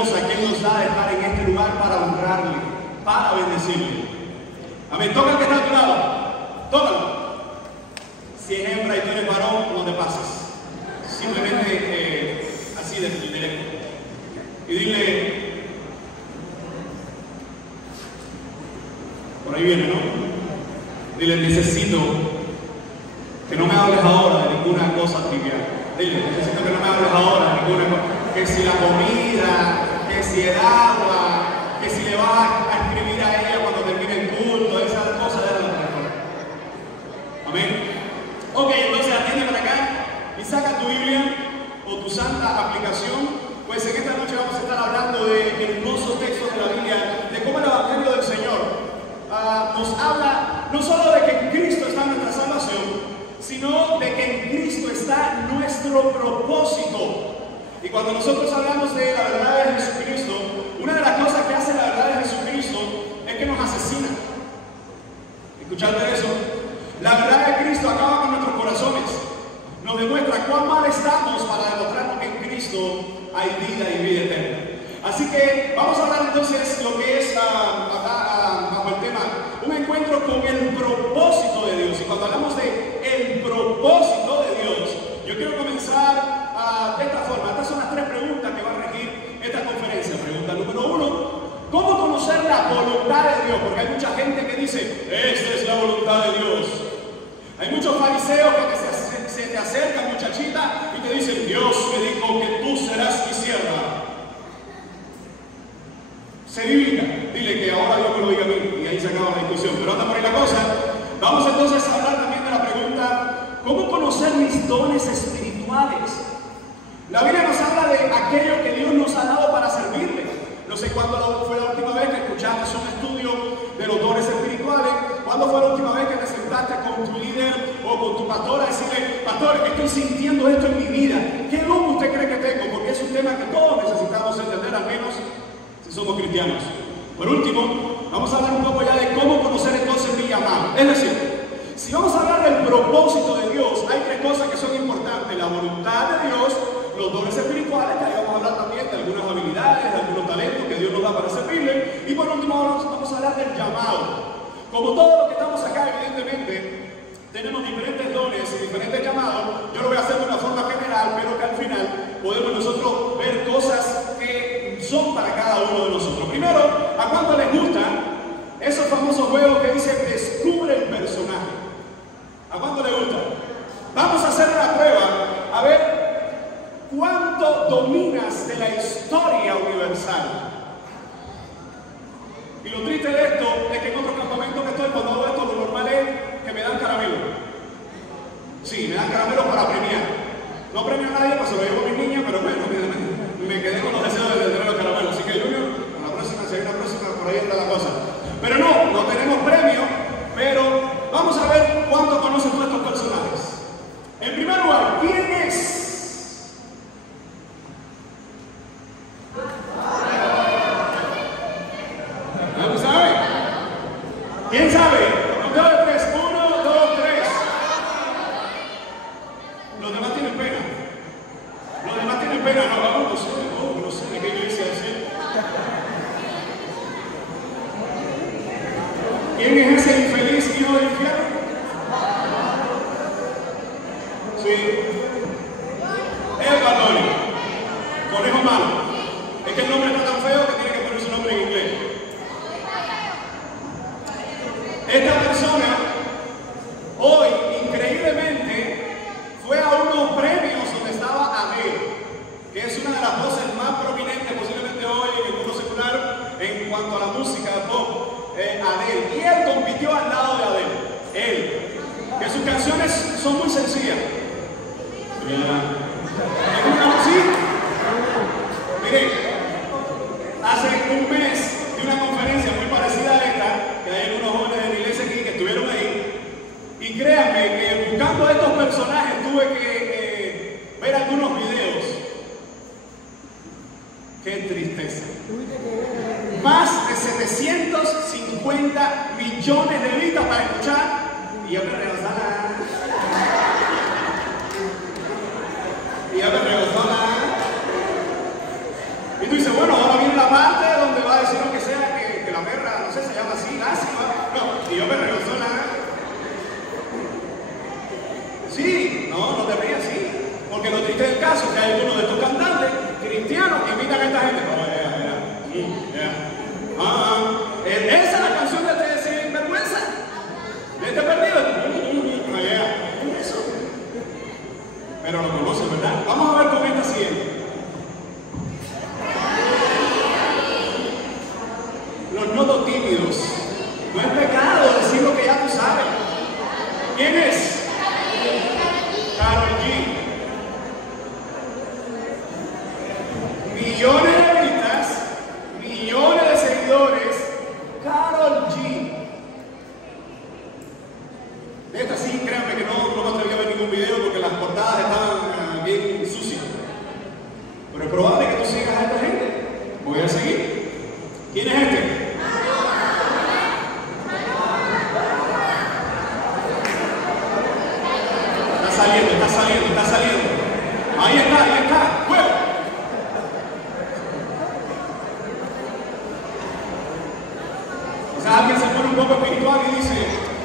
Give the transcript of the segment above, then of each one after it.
hermosa que Él nos da de estar en este lugar para honrarle, para bendecirle. Amén. Toca el que está a tu lado. Tócalo. Si es hembra y tú eres varón, no te pases. Simplemente así de lejos. Y dile, por ahí viene, ¿no? Dile, necesito que no me hables ahora de ninguna cosa trivial. Dile, necesito que no me hables ahora de ninguna cosa. Que si la comida, que si el agua, que si le vas a escribir a ella cuando termine el culto, esas cosas de la mejor. Amén. Ok, entonces atiende para acá y saca tu Biblia o tu santa aplicación. Pues en esta noche vamos a estar hablando de hermosos textos de la Biblia, de cómo el Evangelio del Señor nos habla no solo de que en Cristo está nuestra salvación, sino de que en Cristo está nuestro propósito. Y cuando nosotros hablamos de la verdad de Jesucristo, una de las cosas que hace la verdad de Jesucristo es que nos asesina. ¿Escuchaste eso? La verdad de Cristo acaba con nuestros corazones. Nos demuestra cuán mal estamos para demostrarnos que en Cristo hay vida y vida eterna. Así que vamos a hablar entonces lo que es bajo el tema un encuentro con el propósito de Dios. Y cuando hablamos de el propósito de Dios, yo quiero comenzar de esta forma. Estas son las tres preguntas que van a regir esta conferencia. Pregunta número 1: ¿cómo conocer la voluntad de Dios? Porque hay mucha gente que dice, esta es la voluntad de Dios. Hay muchos fariseos que se te acercan, muchachita, y te dicen, Dios me dijo que tú serás mi sierva. Sé bíblica, dile que ahora Dios me lo diga a mí, y ahí se acaba la discusión. Pero anda por ahí la cosa. Vamos entonces a hablar también de la pregunta, ¿cómo conocer mis dones espirituales? La Biblia nos habla de aquello que Dios nos ha dado para servirle. No sé cuándo fue la última vez que escuchamos un estudio de los dones espirituales. ¿Cuándo fue la última vez que te sentaste con tu líder o con tu pastor a decirle, pastor, estoy sintiendo esto en mi vida? ¿Qué don usted cree que tengo? Porque es un tema que todos necesitamos entender, al menos si somos cristianos. Por último, vamos a hablar un poco ya de cómo conocer entonces mi llamado. Es decir, si vamos a hablar del propósito de Dios, hay tres cosas que son importantes: la voluntad de Dios, los dones espirituales, que ahí vamos a hablar también de algunas habilidades, de algunos talentos que Dios nos da para servirle, y por último vamos a hablar del llamado. Como todos los que estamos acá, evidentemente, tenemos diferentes dones y diferentes llamados. Yo lo voy a hacer de una forma general, pero que al final podemos nosotros ver cosas que son para cada uno de nosotros. Primero, ¿a cuánto les gusta esos famosos juegos que dicen descubre el personaje? ¿A cuánto les gusta? Vamos a hacer una prueba, a ver cuánto dominas de la historia universal. Y lo triste de esto es que en otros campamentos que estoy, cuando hago esto, lo normal es que me dan caramelo. Sí, me dan caramelo para premiar. No premio a nadie, pues se lo llevo a mis niñas, pero bueno, me quedé con los deseos de tener los caramelos. Así que Junior, con la próxima, si hay una próxima, por ahí está la cosa. Pero no tenemos premio, pero vamos a ver cuánto conocen todos estos personajes. En primer lugar, ¿quién es? ¿Quién sabe? Conteo de 3. 1, 2, 3. Los demás tienen pena. Los demás tienen pena. No, vamos, no sé de qué iglesia es. ¿Quién es ese infeliz hijo del infierno? Sí. El Bartoli. Conejo malo. Es que el nombre está tan feo que tiene que poner su nombre en inglés. Esta persona hoy, increíblemente, fue a unos premios donde estaba Adele, que es una de las voces más prominentes posiblemente hoy en el mundo secular en cuanto a la música pop, Adele. Y él compitió al lado de Adele. Él, que sus canciones son muy sencillas. Miren, hace un mes de una conferencia muy parecida a esta, que hay algunos jóvenes de la iglesia aquí que estuvieron ahí, y créanme que buscando a estos personajes tuve que ver algunos videos. ¡Qué tristeza! Más de 750 millones de vistas para escuchar, y yo me regozaba. Y yo me regozaba. Y tú dices, bueno, ahora venir la parte donde va a decir lo que sea, que la perra, no sé, se llama así, lástima. No, y yo me río sola. Sí, no te rías así. Porque lo triste del caso es que hay algunos de estos cantantes cristianos que invitan a esta gente. Esa es la canción de este sinvergüenza, de este perdido. Eso. Pero lo conocen, ¿verdad? Vamos a ver cómo está siguiente. Los nodos tímidos. No es pecado decir lo que ya tú sabes. ¿Quién es? Karol G. Millones de vistas, millones de seguidores. Karol G. De esta sí, créanme que no me atreví a ver ningún video porque las portadas estaban bien sucias. Pero es probable que tú sigas a esta gente. Voy a seguir. ¿Quién es este? Está saliendo. Ahí está. ¡Fuego! O sea, alguien se pone un poco espiritual y dice,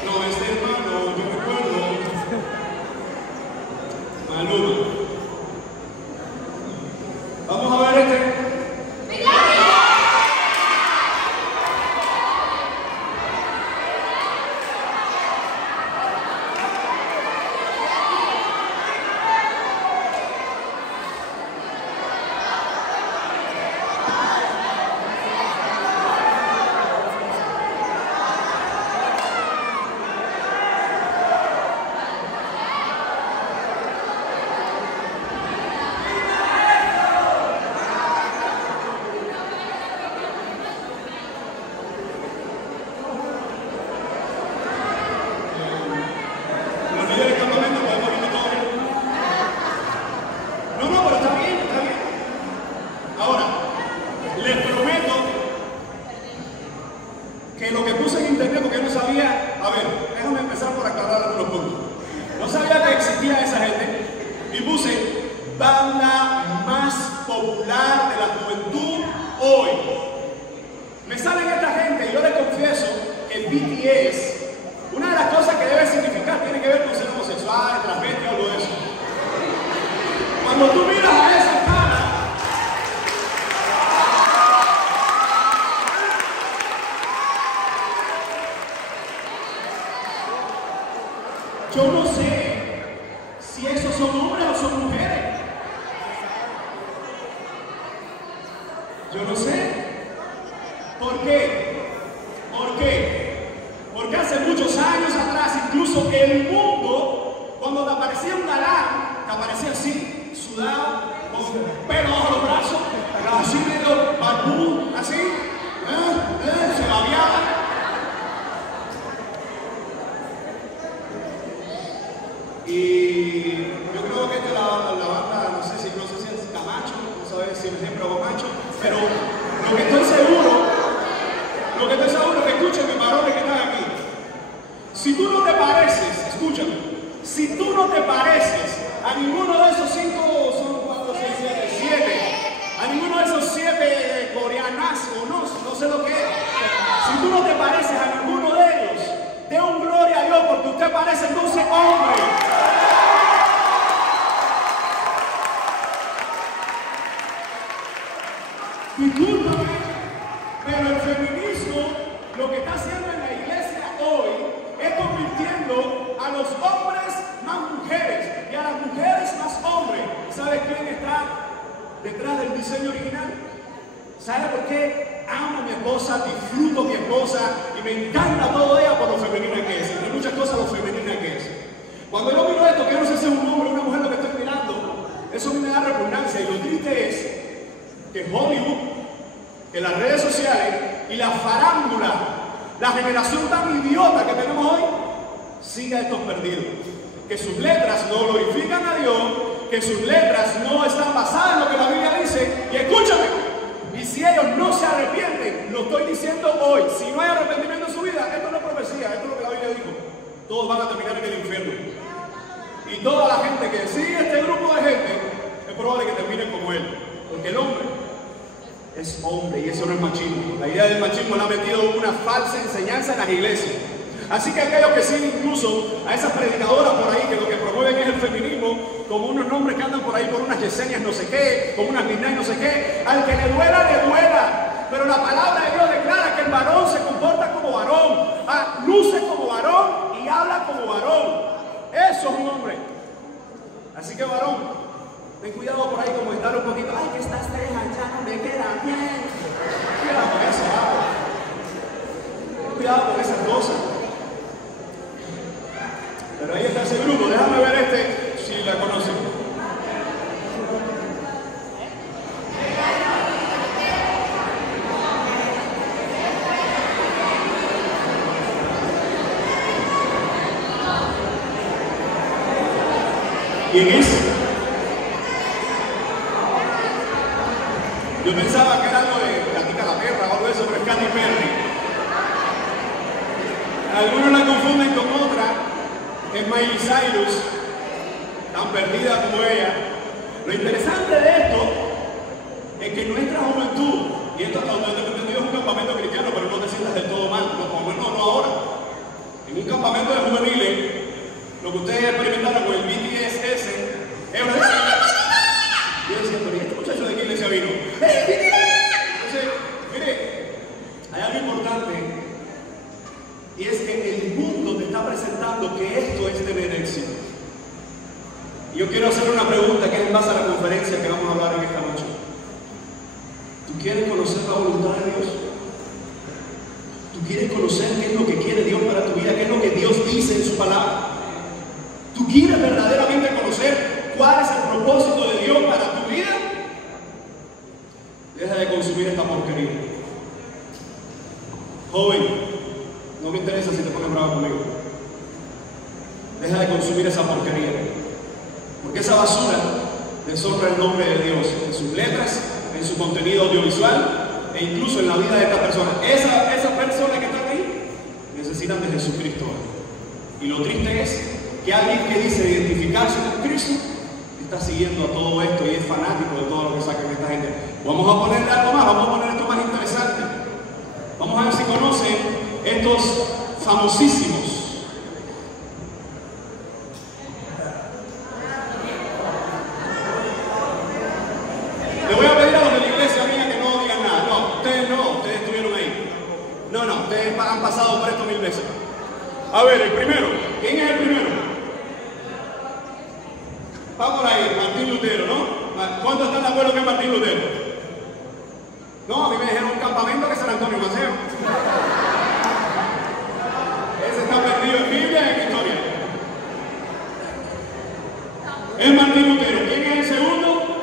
no, este hermano, yo recuerdo. Maluma. Vamos a ver este. Que lo que puse en internet, porque yo no sabía, a ver, déjame empezar por aclarar algunos puntos. No sabía que existía esa gente y puse banda más popular de la juventud hoy. Me salen esta gente y yo les confieso que BTS, una de las cosas que debe significar tiene que ver con ser homosexual, transvesti o algo de eso. Cuando tú miras a esa cara, yo no sé si esos son hombres o son mujeres. Yo no sé. ¿Por qué? Porque hace muchos años atrás, incluso el mundo, cuando te aparecía un galán, te aparecía así, sudado, con pelo bajo los brazos, así medio barbudo, así, se babeaba. Y yo creo que esta es la banda, no sé si es Camacho, no sabes si siempre hago macho, pero lo que estoy seguro es que escúchame, varones que están aquí. Si tú no te pareces, escúchame, si tú no te pareces a ninguno de esos 5, son 4, 6, 7, a ninguno de esos 7 coreanas o no sé lo que es, si tú no te pareces a ninguno de ellos, dé un gloria a Dios porque usted parece entonces hombre. Discúlpame, pero el feminismo lo que está haciendo en la iglesia hoy es convirtiendo a los hombres más mujeres y a las mujeres más hombres. ¿Sabes quién está detrás del diseño original? ¿Sabes por qué? Amo a mi esposa, disfruto a mi esposa y me encanta todo ella por lo femenina que es. Entre muchas cosas lo femenina que es. Cuando yo miro esto, que yo no sé si es un hombre o una mujer lo que estoy mirando, eso a mí me da repugnancia. Y lo triste es que Hollywood, que las redes sociales y la farándula, la generación tan idiota que tenemos hoy, siga a estos perdidos. Que sus letras no glorifican a Dios, que sus letras no están basadas en lo que la Biblia dice. Y escúchame, y si ellos no se arrepienten, lo estoy diciendo hoy, si no hay arrepentimiento en su vida, esto no es profecía, esto es lo que la Biblia dijo, todos van a terminar en el infierno. Y toda la gente que sigue este grupo de gente, es probable que terminen como él, porque el hombre es hombre y eso no es machismo. La idea del machismo le ha metido una falsa enseñanza en las iglesias. Así que aquellos que siguen incluso a esas predicadoras por ahí que lo que promueven es el feminismo, como unos nombres que andan por ahí por unas Yesenias no sé qué, como unas Midnight no sé qué, al que le duela, le duela. Pero la palabra de Dios declara que el varón se comporta como varón, luce como varón y habla como varón. Eso es un hombre. Así que varón, ten cuidado por ahí como estar un poquito, ay, que estas cejas ya no me quedan bien. Cuidado con eso, cuidado con esas cosas. Pero ahí está ese grupo, déjame ver si la conocen. ¿Quién es? Yo pensaba que era algo de Platica la Perra o algo de eso, pero es Katy Perry. Algunos la confunden con otra, es Miley Cyrus, tan perdida como ella. Lo interesante de esto es que nuestra juventud, y esto hasta donde tengo entendido es un campamento cristiano, pero no te sientas del todo mal, no ahora. En un campamento de juveniles, lo que ustedes experimentaron con el BTS es una... Yo decía, pero este muchacho de qué iglesia vino. Entonces, mire, hay algo importante, y es que el mundo te está presentando que esto es tener éxito. Y yo quiero hacer una pregunta que es en base a la conferencia que vamos a hablar en esta noche. ¿Tú quieres conocer la voluntad de Dios? ¿Tú quieres conocer qué es lo que quiere Dios para tu vida? ¿Qué es lo que Dios dice en su palabra? ¿Tú quieres verdaderamente conocer cuál es el propósito de Dios para tu vida? Deja de consumir esta porquería. Joven, no me interesa si te pones bravo conmigo. Deja de consumir esa porquería. Porque esa basura deshonra el nombre de Dios en sus letras, en su contenido audiovisual e incluso en la vida de esta persona. Esas personas que están ahí necesitan de Jesucristo. Y lo triste es que alguien que dice identificarse con Cristo está siguiendo a todo esto y es fanático de todo lo que sacan esta gente. Vamos a ponerle algo más, vamos a poner esto más interesante. Vamos a ver si conocen estos famosísimos. Le voy a pedir a los de la iglesia mía que no digan nada. No, ustedes estuvieron ahí. No, ustedes han pasado por esto 1000 veces. A ver, el primero. ¿Quién es el primero? Vamos ahí, Martín Lutero, ¿no? ¿Cuántos están de acuerdo que es Martín Lutero? No, a mí me dijeron un campamento que es San Antonio Maceo. Ese está perdido en Biblia y en historia. Es Martín Lutero. ¿Quién es el segundo?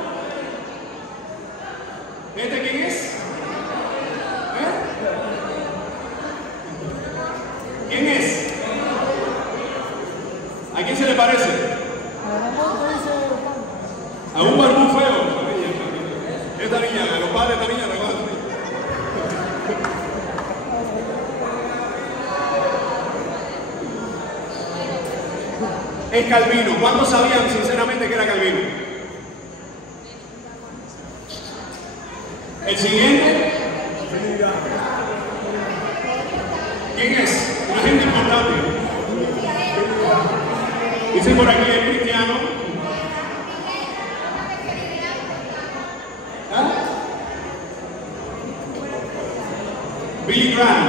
¿Este quién es? ¿Quién es? ¿A quién se le parece? A un barbú feo. Esta niña, los padres de esta niña, recuerdan. Es Calvino. ¿Cuántos sabían sinceramente que era Calvino? El siguiente. ¿Quién es? Una gente importante. Dice por aquí el cristiano. Billy Graham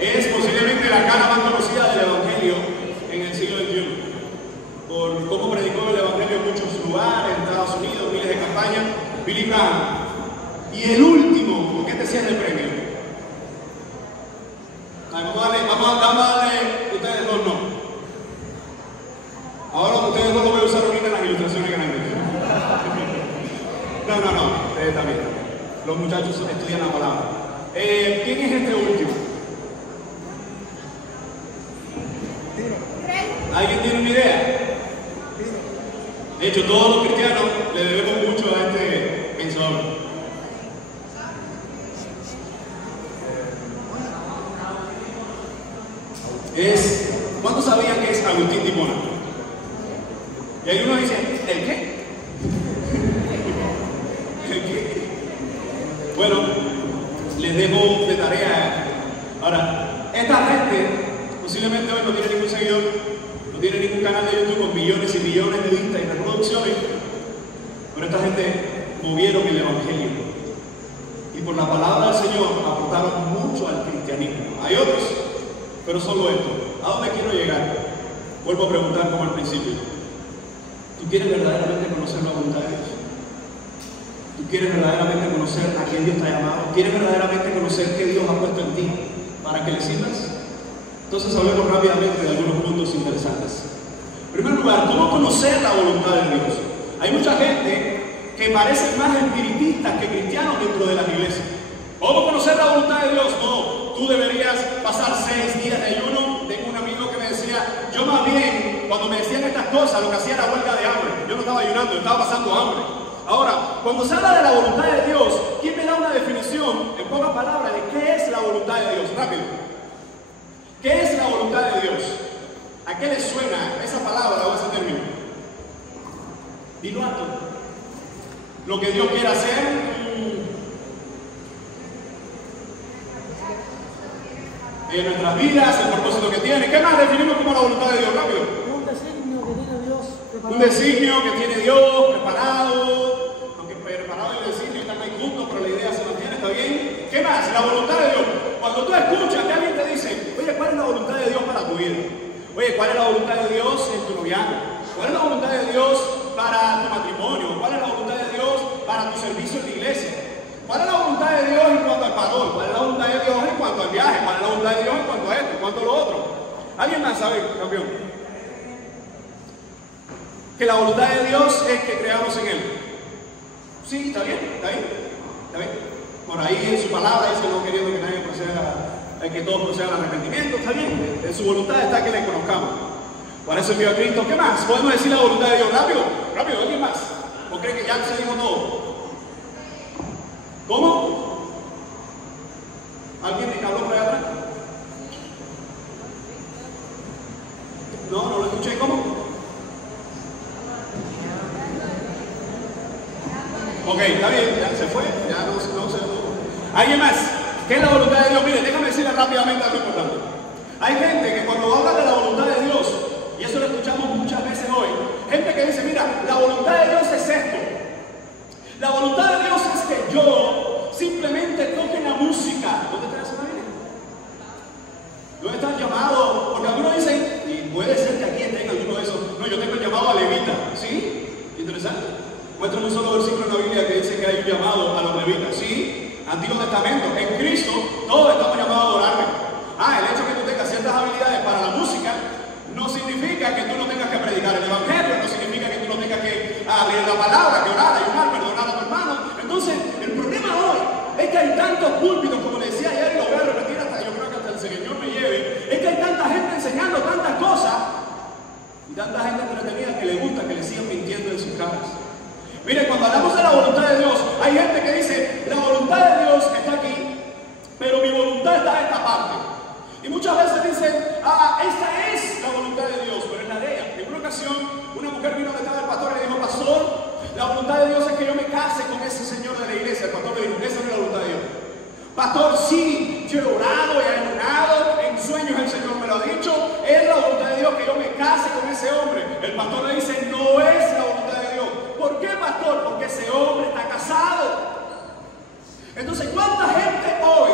es posiblemente la cara más conocida del Evangelio en el siglo XXI, por cómo predicó el Evangelio en muchos lugares, en Estados Unidos, miles de campañas. Billy Graham. Y el último, ¿por qué te sientes el premio? Vamos a darle, ustedes dos no. Ahora ustedes dos lo voy a usar ahorita en las ilustraciones grandes. No, ustedes también. Los muchachos estudian la palabra. ¿Quién es este último? ¿Alguien tiene una idea? De hecho, todos los cristianos le debemos mucho a este pensador. ¿Cuántos sabían que es Agustín de Hipona? Y algunos dicen, ¿el qué? ¿El qué? Bueno, les dejo de tarea. Ahora, esta gente posiblemente hoy no tiene ningún seguidor, no tiene ningún canal de YouTube con millones y millones de vistas y reproducciones, pero esta gente movieron el Evangelio y por la palabra del Señor aportaron mucho al cristianismo. Hay otros, pero solo esto. ¿A dónde quiero llegar? Vuelvo a preguntar como al principio. ¿Tú quieres verdaderamente conocer la voluntad de Dios? ¿Tú quieres verdaderamente conocer a quién Dios te ha llamado? ¿Quieres verdaderamente conocer qué Dios ha puesto en ti para que le sirvas? Entonces hablemos rápidamente de algunos puntos interesantes. En primer lugar, ¿cómo conocer la voluntad de Dios? Hay mucha gente que parece más espiritistas que cristianos dentro de las iglesias. ¿Cómo conocer la voluntad de Dios? No, tú deberías pasar 6 días de ayuno. Tengo un amigo que me decía, yo más bien, cuando me decían estas cosas, lo que hacía era huelga de hambre. Yo no estaba ayunando, yo estaba pasando hambre. Ahora, cuando se habla de la voluntad de Dios, ¿quién me da una definición, en pocas palabras, de qué es la voluntad de Dios? Rápido. ¿Qué es la voluntad de Dios? ¿A qué le suena esa palabra o ese término? Dilo alto. Lo que Dios quiere hacer. En nuestras vidas, el propósito que tiene. ¿Qué más definimos como la voluntad de Dios? Rápido. Un designio que tiene Dios preparado. Un designio que tiene Dios preparado. Aunque preparado y el designio están ahí juntos, pero la idea se mantiene, ¿está bien? ¿Qué más? La voluntad de Dios. Cuando tú escuchas que alguien te dice, oye, ¿cuál es la voluntad de Dios para tu vida? Oye, ¿cuál es la voluntad de Dios en tu noviazgo? ¿Cuál es la voluntad de Dios para tu matrimonio? ¿Cuál es la voluntad de Dios para tu servicio en la iglesia? ¿Cuál es la voluntad de Dios en cuanto al perdón? ¿Cuál es la voluntad de Dios en cuanto al viaje? ¿Cuál es la voluntad de Dios en cuanto a esto? ¿En cuanto a lo otro? ¿Alguien más sabe, campeón? Que la voluntad de Dios es que creamos en Él. Sí, está bien, está bien, está bien. Por ahí en su palabra dice no queriendo que nadie proceda, que todos procedan al arrepentimiento, está bien. En su voluntad está que le conozcamos. Para eso envió a Cristo. ¿Qué más? ¿Podemos decir la voluntad de Dios? Rápido, rápido, ¿alguien más? ¿O cree que ya se dijo todo? ¿Cómo? ¿Alguien me habló por allá atrás? No, no lo escuché. ¿Cómo? Ok, está bien, ya se fue, ya no se. ¿Alguien más? ¿Qué es la voluntad de Dios? Mire, déjame decirle rápidamente algo importante. Hay gente que cuando habla de la voluntad de Dios, y eso lo escuchamos muchas veces hoy, gente que dice, mira, la voluntad de Dios es esto. La voluntad de Dios es que yo simplemente toque la música. ¿Dónde está esa Biblia? ¿Dónde está el llamado? Porque algunos dicen, y puede ser que aquí estén alguno de esos, no, yo tengo el llamado a levita. ¿Sí? Interesante. Muéstrame un solo versículo en la Biblia que dice que hay un llamado a los levitas. ¿Sí? Antiguo Testamento. En Cristo todos estamos llamados a adorarle. El hecho de que tú tengas ciertas habilidades para la música no significa que tú no tengas que predicar el Evangelio, no significa que tú no tengas que leer la palabra, que orar, ayunar, perdonar a tu hermano. Entonces, el problema hoy es que hay tantos púlpitos, como le decía ayer, y lo voy a repetir hasta yo creo que hasta el Señor me lleve, es que hay tanta gente enseñando tantas cosas y tanta gente entretenida que le gusta que le sigan mintiendo en sus caras. Mire, cuando hablamos de la voluntad de Dios, hay gente que dice, la voluntad de Dios está aquí, pero mi voluntad está en esta parte. Y muchas veces dicen, esta es la voluntad de Dios, pero es la de ella. En una ocasión, una mujer vino donde estaba el pastor y le dijo, pastor, la voluntad de Dios es que yo me case con ese señor de la iglesia. El pastor le dijo, esa no es la voluntad de Dios. Pastor, sí, yo he orado, he ayunado, en sueños el Señor me lo ha dicho, es la voluntad de Dios que yo me case con ese hombre. El pastor le dice, no es la voluntad de Dios. ¿Por qué, pastor? Porque ese hombre está casado. Entonces, ¿cuánta gente hoy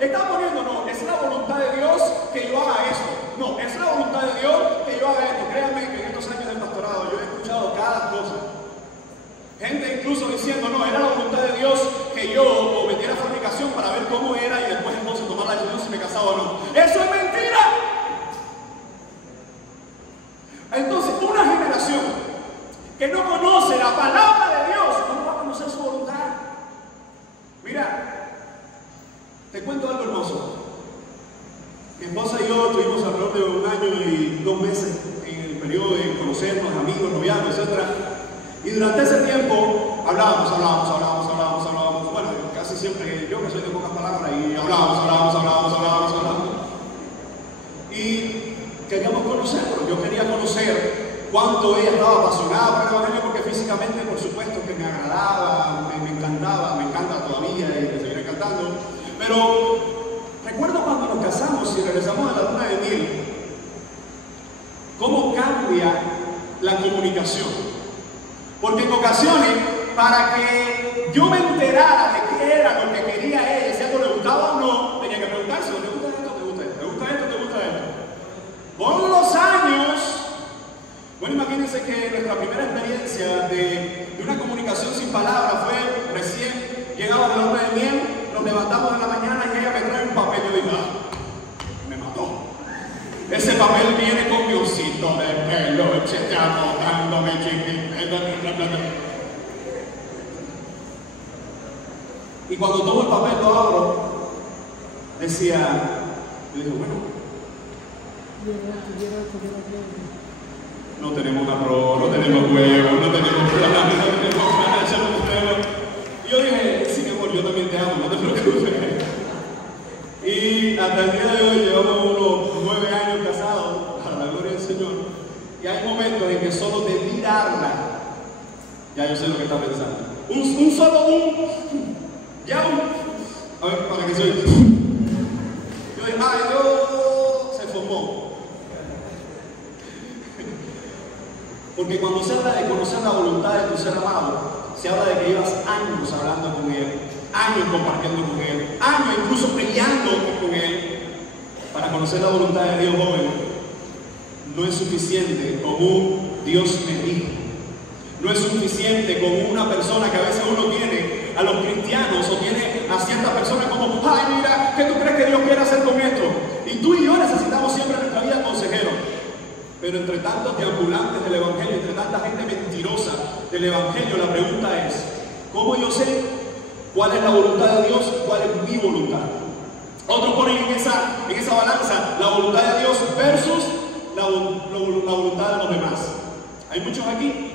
está poniendo, no, es la voluntad de Dios que yo haga esto? No, es la voluntad de Dios que yo haga esto. Créanme que en estos años del pastorado yo he escuchado cada cosa. Gente incluso diciendo, no, era la voluntad de Dios que yo cometiera fornicación para ver cómo era y después entonces tomar la decisión si me casaba o no. ¡Eso es mentira! Entonces, una generación que no conoce la palabra de Dios, ¿cómo va a conocer su voluntad? Mira, te cuento algo hermoso. Mi esposa y yo tuvimos alrededor de 1 año y 2 meses en el periodo de conocernos, amigos, noviazgos, etc. Y durante ese tiempo hablábamos. Bueno, casi siempre yo que soy de pocas palabras y hablábamos. Y queríamos conocerlo. Yo quería conocer cuánto ella estaba apasionada por el Evangelio, porque físicamente, por supuesto, que me agradaba, me encantaba, me encanta todavía. cantando. Pero recuerdo cuando nos casamos y regresamos a la luna de miel, cómo cambia la comunicación. Porque en ocasiones, para que yo me enterara de qué era lo que quería ella, si algo le gustaba o no, tenía que preguntarse, ¿te gusta esto? ¿Te gusta esto? ¿Te gusta esto? ¿Te gusta esto? Con los años, bueno, imagínense que nuestra primera experiencia de una comunicación sin palabras fue recién llegaba de la luna de miel, nos levantamos en la mañana y ella me trae un papel. Yo digo, me mató. Ese papel viene con mi osito de pelo, dándome chiquito. Y cuando tomo el papel lo abro, decía, yo dije, bueno, no tenemos arroz, no tenemos huevos, no tenemos plata, no tenemos huevos. Y yo dije, sí, mi amor, yo también te amo, no te preocupes. Y hasta el día de hoy llevamos unos 9 años casados, para la gloria del Señor. Y hay momentos en que solo de mirarla, ya yo sé lo que está pensando. A ver, para que soy. Yo dije, se formó. Porque cuando se habla de conocer la voluntad de tu ser amado, se habla de que llevas años hablando con él, años compartiendo con él, años incluso peleando con él. Para conocer la voluntad de Dios, joven, no es suficiente con un Dios me dijo. No es suficiente con una persona que a veces uno tiene a los cristianos o tiene a ciertas personas como, ay, mira, ¿qué tú crees que Dios quiere hacer con esto? Y tú y yo necesitamos siempre en nuestra vida consejeros. Pero entre tantos deambulantes del Evangelio, entre tanta gente mentirosa del Evangelio, la pregunta es, ¿cómo yo sé cuál es la voluntad de Dios y cuál es mi voluntad? Otros ponen en esa balanza la voluntad de Dios versus la voluntad de los demás. Hay muchos aquí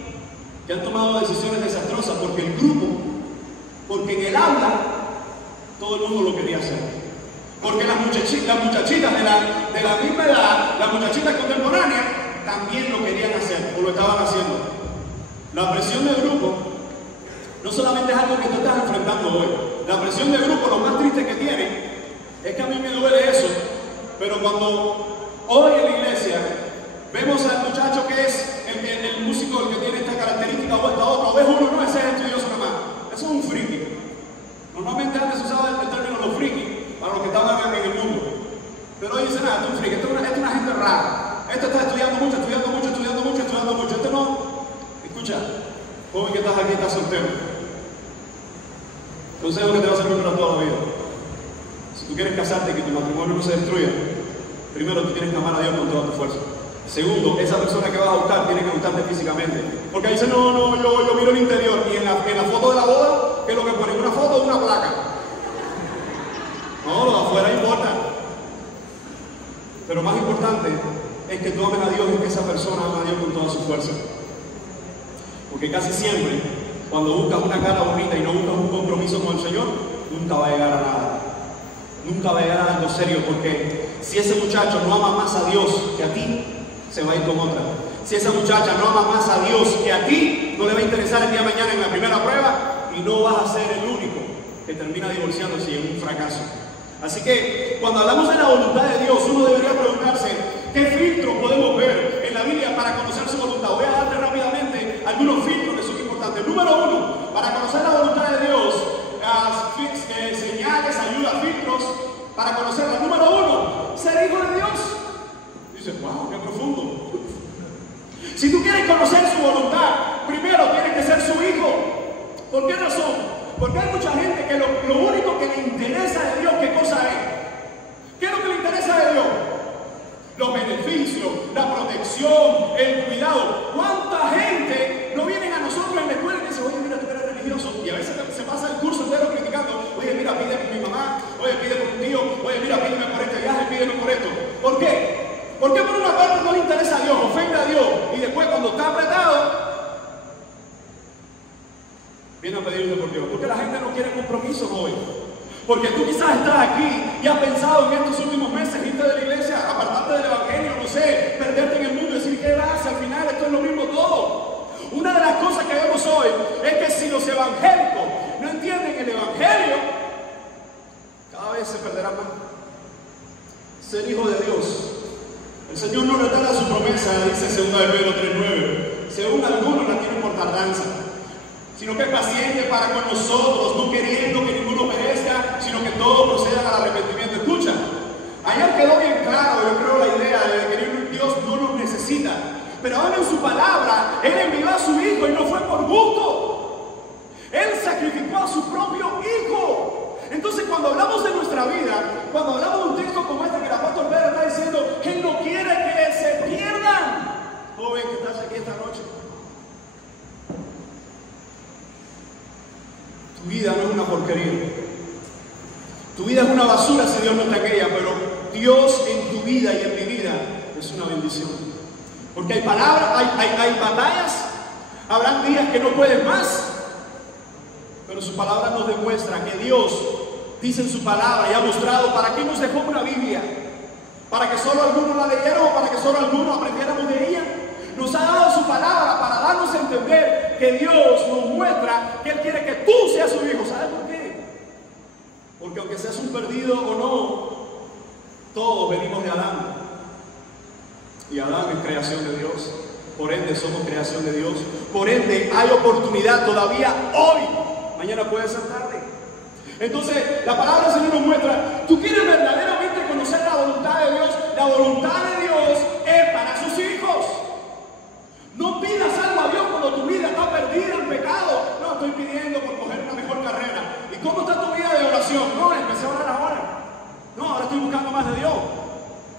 que han tomado decisiones desastrosas porque el grupo, porque en el aula todo el mundo lo quería hacer. Porque las muchachitas de la misma edad, las muchachitas contemporáneas, también lo querían hacer o lo estaban haciendo. La presión de grupo no solamente es algo que tú estás enfrentando hoy. La presión de grupo, lo más triste que tiene, es que a mí me duele eso. Pero cuando hoy en la iglesia vemos al muchacho que es el músico, el que tiene esta característica o esta otra, o ves uno, no, ese es estudioso nada más. Eso es un friki. Normalmente antes se usaba el término los friki para los que estaban en el mundo. Pero hoy dicen, esto es un friki, esto es una gente rara. Esto está estudiando mucho. Esto no. Escucha, joven que estás aquí, estás soltero. Consejo que te va a servir para toda la vida. Si tú quieres casarte y que tu matrimonio no se destruya, primero tú tienes que amar a Dios con toda tu fuerza. Segundo, esa persona que vas a gustar tiene que gustarte físicamente. Porque dice, no, yo miro el interior. Y en la foto de la boda, ¿qué es lo que ponen? ¿Una foto o una placa? No, lo de afuera importa. Pero más importante es que tú ames a Dios y que esa persona ama a Dios con toda su fuerza. Porque casi siempre, cuando buscas una cara bonita y no buscas un compromiso con el Señor, nunca va a llegar a nada. Nunca va a llegar a algo serio, porque si ese muchacho no ama más a Dios que a ti, se va a ir con otra. Si esa muchacha no ama más a Dios que a ti, no le va a interesar el día de mañana en la primera prueba y no vas a ser el único que termina divorciándose en un fracaso. Así que cuando hablamos de la voluntad de Dios, uno debería preguntarse qué filtros podemos ver en la Biblia para conocer su voluntad. Voy a darte rápidamente algunos filtros que son importantes. Número 1, para conocer la voluntad de Dios, señales, ayudas, filtros para conocerla. Número 1, ser hijo de Dios. Dices, wow, qué profundo. Si tú quieres conocer su voluntad, primero tienes que ser su hijo. ¿Por qué razón? Porque hay mucha gente que lo único que le interesa de Dios, ¿qué cosa es? ¿Qué es lo que le interesa de Dios? Los beneficios, la protección, el cuidado. ¿Cuánta gente no vienen a nosotros en la escuela y dicen, oye, mira, tú eres religioso? Y a veces se pasa el curso entero criticando, oye, mira, pide por mi mamá, oye, pide por un tío, oye, mira, pídeme por este viaje, pídeme por esto. ¿Por qué? Porque por una parte no le interesa a Dios, ofende a Dios, y después cuando está apretado, viene a pedirle por Dios. Porque la gente no quiere compromisos hoy. Porque tú quizás estás aquí y has pensado en estos últimos meses irte de la iglesia, apartarte del evangelio, no sé, perderte en el mundo y decir, ¿qué vas? Al final esto es lo mismo todo. Una de las cosas que vemos hoy es que si los evangélicos no entienden el evangelio, se perderán más. Ser hijo de Dios. El Señor no retarda su promesa, dice 2 de Pedro 3:9, según algunos la tienen por tardanza, sino que es paciente para con nosotros, no queriendo que ninguno perezca, sino que todos procedan al arrepentimiento. Escucha, ayer quedó bien claro, yo creo, la idea de que Dios no nos necesita, pero ahora en su palabra, Él envió a su Hijo y no fue por gusto. Él sacrificó a su propio Hijo. Entonces, cuando hablamos de nuestra vida, cuando hablamos de un texto como este que el apóstol Pedro está diciendo, Él no quiere que se pierdan. Joven que estás aquí esta noche, tu vida no es una porquería. Tu vida es una basura si Dios no está en ella, pero Dios en tu vida y en mi vida es una bendición. Porque hay palabras, hay batallas, habrán días que no puedes más, pero su palabra nos demuestra que Dios dice en su palabra y ha mostrado para qué nos dejó una Biblia, para que solo algunos la leyeran o para que solo algunos aprendiéramos de ella. Nos ha dado su palabra para darnos a entender que Dios nos muestra que Él quiere que tú seas su hijo. ¿Sabes por qué? Porque aunque seas un perdido o no, todos venimos de Adán. Y Adán es creación de Dios. Por ende somos creación de Dios. Por ende hay oportunidad todavía hoy. Mañana puede ser tarde. Entonces la palabra del Señor nos muestra, tú quieres verdaderamente conocer la voluntad de Dios. La voluntad de Dios es para sus hijos. No pidas algo a Dios cuando tu vida está perdida en pecado. No, estoy pidiendo por coger una mejor carrera. ¿Y cómo está tu vida de oración? No, empecé a orar ahora. No, ahora estoy buscando más de Dios.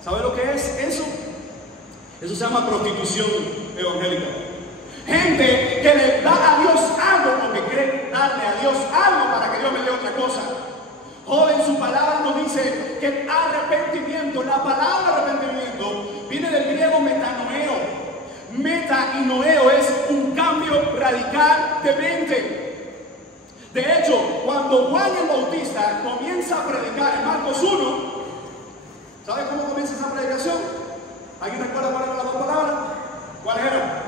¿Sabes lo que es eso? Eso se llama prostitución evangélica. Gente que le da a Dios algo porque quiere darle a Dios algo para que Dios me dé otra cosa. Joven, su palabra nos dice que el arrepentimiento, la palabra arrepentimiento, viene del griego metanoeo. Meta y noeo es un cambio radical de mente. De hecho, cuando Juan el Bautista comienza a predicar en Marcos 1, ¿sabe cómo comienza esa predicación? ¿Alguien recuerda cuáles eran las dos palabras? ¿Cuáles eran?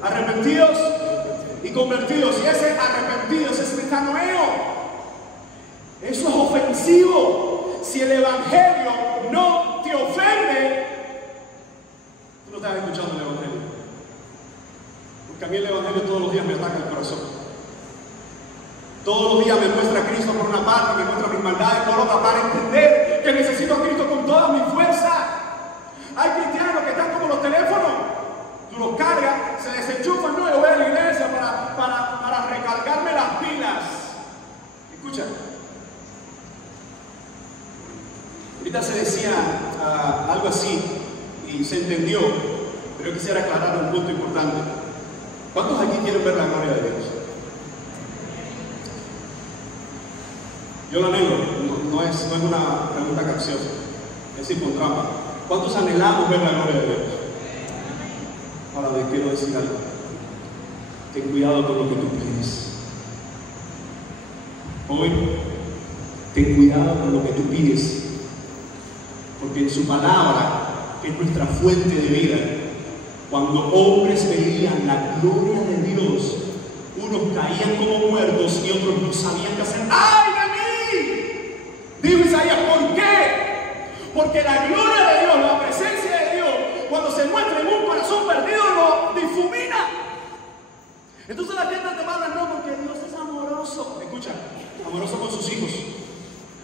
Arrepentidos y convertidos. Y ese arrepentidos es metanoeo. Eso es ofensivo. Si el evangelio no te ofende, tú no estás escuchando el evangelio. Porque a mí el evangelio todos los días me ataca el corazón. Todos los días me muestra a Cristo por una parte, me muestra mis maldades por otra, para entender que necesito a Cristo con toda mi fuerza. Hay cristianos que están como los teléfonos. Tú los cargas, se desenchufan, no, yo voy a la iglesia para recargarme las pilas. Escucha. Ahorita se decía algo así y se entendió, pero yo quisiera aclarar un punto importante. ¿Cuántos aquí quieren ver la gloria de Dios? Yo lo anhelo, no es una pregunta capciosa, es sin trampa. ¿Cuántos anhelamos ver la gloria de Dios? Ahora les quiero decir algo. Ten cuidado con lo que tú pides. Hoy, ten cuidado con lo que tú pides. Porque en su palabra, que es nuestra fuente de vida, cuando hombres veían la gloria de Dios, unos caían como muertos y otros no sabían qué hacer. ¡Ay de mí! Dijo Isaías, ¿por qué? Porque la gloria de Dios, la presencia de Dios, cuando se muestra en un corazón perdido, lo difumina. Entonces la gente te va a dar, no, porque Dios es amoroso. Escucha, amoroso con sus hijos,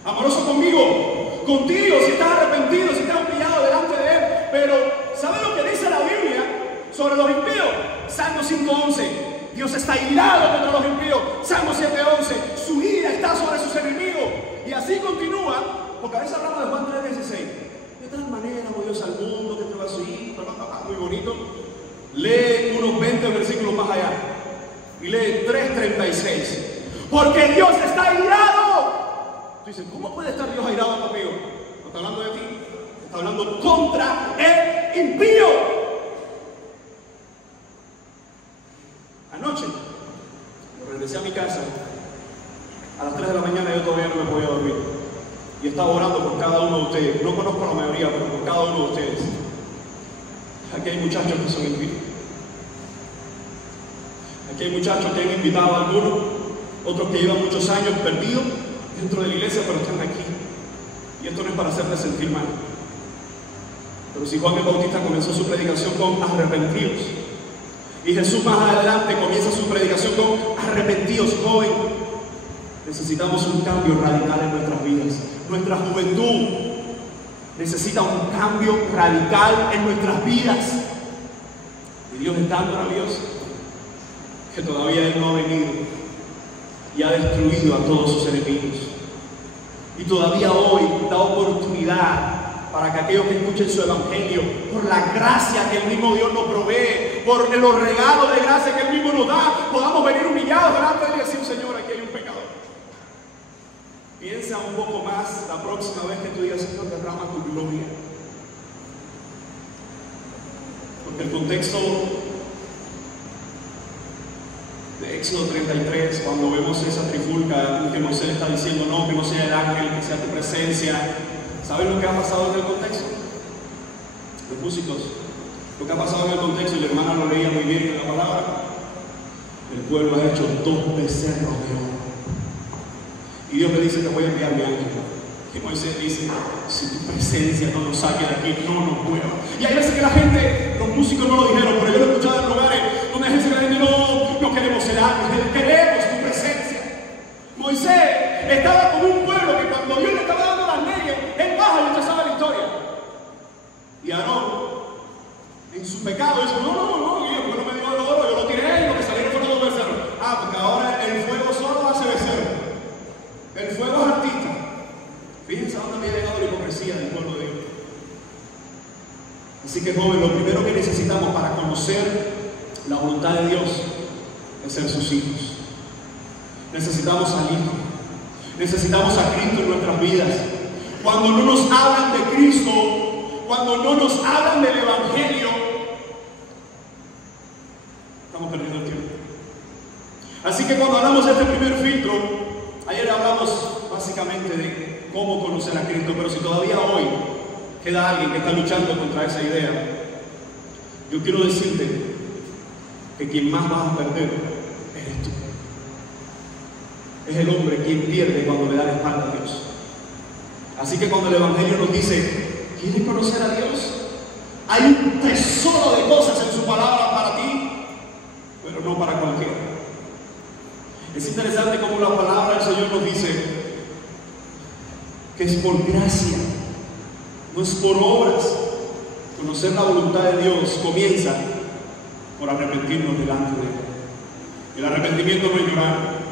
amoroso conmigo, contigo, si estás arrepentido, si estás humillado delante de Él. Pero, ¿sabes lo que dice la Biblia sobre los impíos? Salmo 5:11. Dios está irado contra los impíos. Salmo 7:11. Su ira está sobre sus enemigos. Y así continúa, porque a veces hablamos de Juan 3:16. De tal manera amó Dios al mundo que entregó a su hijo. Muy bonito. Lee unos 20 versículos más allá. Y lee 3:36. Porque Dios está irado. Tú dices, ¿cómo puede estar Dios airado conmigo? No está hablando de ti, está hablando contra el impío. Anoche, regresé a mi casa, a las 3 de la mañana yo todavía no me podía dormir. Y estaba orando por cada uno de ustedes. No conozco a la mayoría, pero por cada uno de ustedes. Aquí hay muchachos que son impíos. Aquí hay muchachos que han invitado a algunos, otros que llevan muchos años perdidos dentro de la iglesia, pero están aquí. Y esto no es para hacerte sentir mal. Pero si Juan el Bautista comenzó su predicación con arrepentidos, y Jesús más adelante comienza su predicación con arrepentidos, joven, necesitamos un cambio radical en nuestras vidas. Nuestra juventud necesita un cambio radical en nuestras vidas. Y Dios es tan maravilloso que todavía Él no ha venido y ha destruido a todos sus enemigos. Y todavía hoy da oportunidad para que aquellos que escuchen su evangelio, por la gracia que el mismo Dios nos provee, por los regalos de gracia que Él mismo nos da, podamos venir humillados delante de Él y decir: Señor, aquí hay un pecador. Piensa un poco más la próxima vez que tú digas: Señor, derrama tu gloria. Porque el contexto de Éxodo 33, cuando vemos esa trifulca que Moisés está diciendo: no, que no sea el ángel, que sea tu presencia. ¿Saben lo que ha pasado en el contexto? Los músicos, lo que ha pasado en el contexto, y la hermana lo leía muy bien en la palabra: el pueblo ha hecho 2 becerros de oro. Y Dios me dice: te voy a enviar mi ángel. Y Moisés dice: si tu presencia no nos saque de aquí, no nos mueva. Y hay veces que la gente, los músicos no lo dijeron, pero yo lo he escuchado en lugares donde hay gente que dice: no queremos el ángel, queremos tu presencia. Moisés estaba con un pueblo que cuando Dios le estaba dando las leyes, él baja y rechazaba la historia. Y Aarón, en su pecado, dice: no, y el pueblo me dio el oro, yo lo tiré y lo que salieron fueron 2 becerros. Porque ahora el fuego solo hace becerro. El fuego es artista. Fíjense a dónde había llegado la hipocresía del pueblo de Dios. Así que, joven, lo primero que necesitamos para conocer la voluntad de Dios es ser sus hijos. Necesitamos al Hijo. Necesitamos a Cristo en nuestras vidas. Cuando no nos hablan de Cristo, cuando no nos hablan del Evangelio, estamos perdiendo el tiempo. Así que cuando hablamos de este primer filtro, ayer hablamos básicamente de cómo conocer a Cristo, pero si todavía hoy queda alguien que está luchando contra esa idea, yo quiero decirte que quien más vas a perder eres tú. Es el hombre quien pierde cuando le da la espalda a Dios. Así que cuando el Evangelio nos dice: ¿quieres conocer a Dios? Hay un tesoro de cosas en su palabra para ti, pero no para cualquiera. Es interesante cómo la palabra del Señor nos dice que es por gracia, no es por obras. Conocer la voluntad de Dios comienza por arrepentirnos delante de Él. El arrepentimiento no es llorar.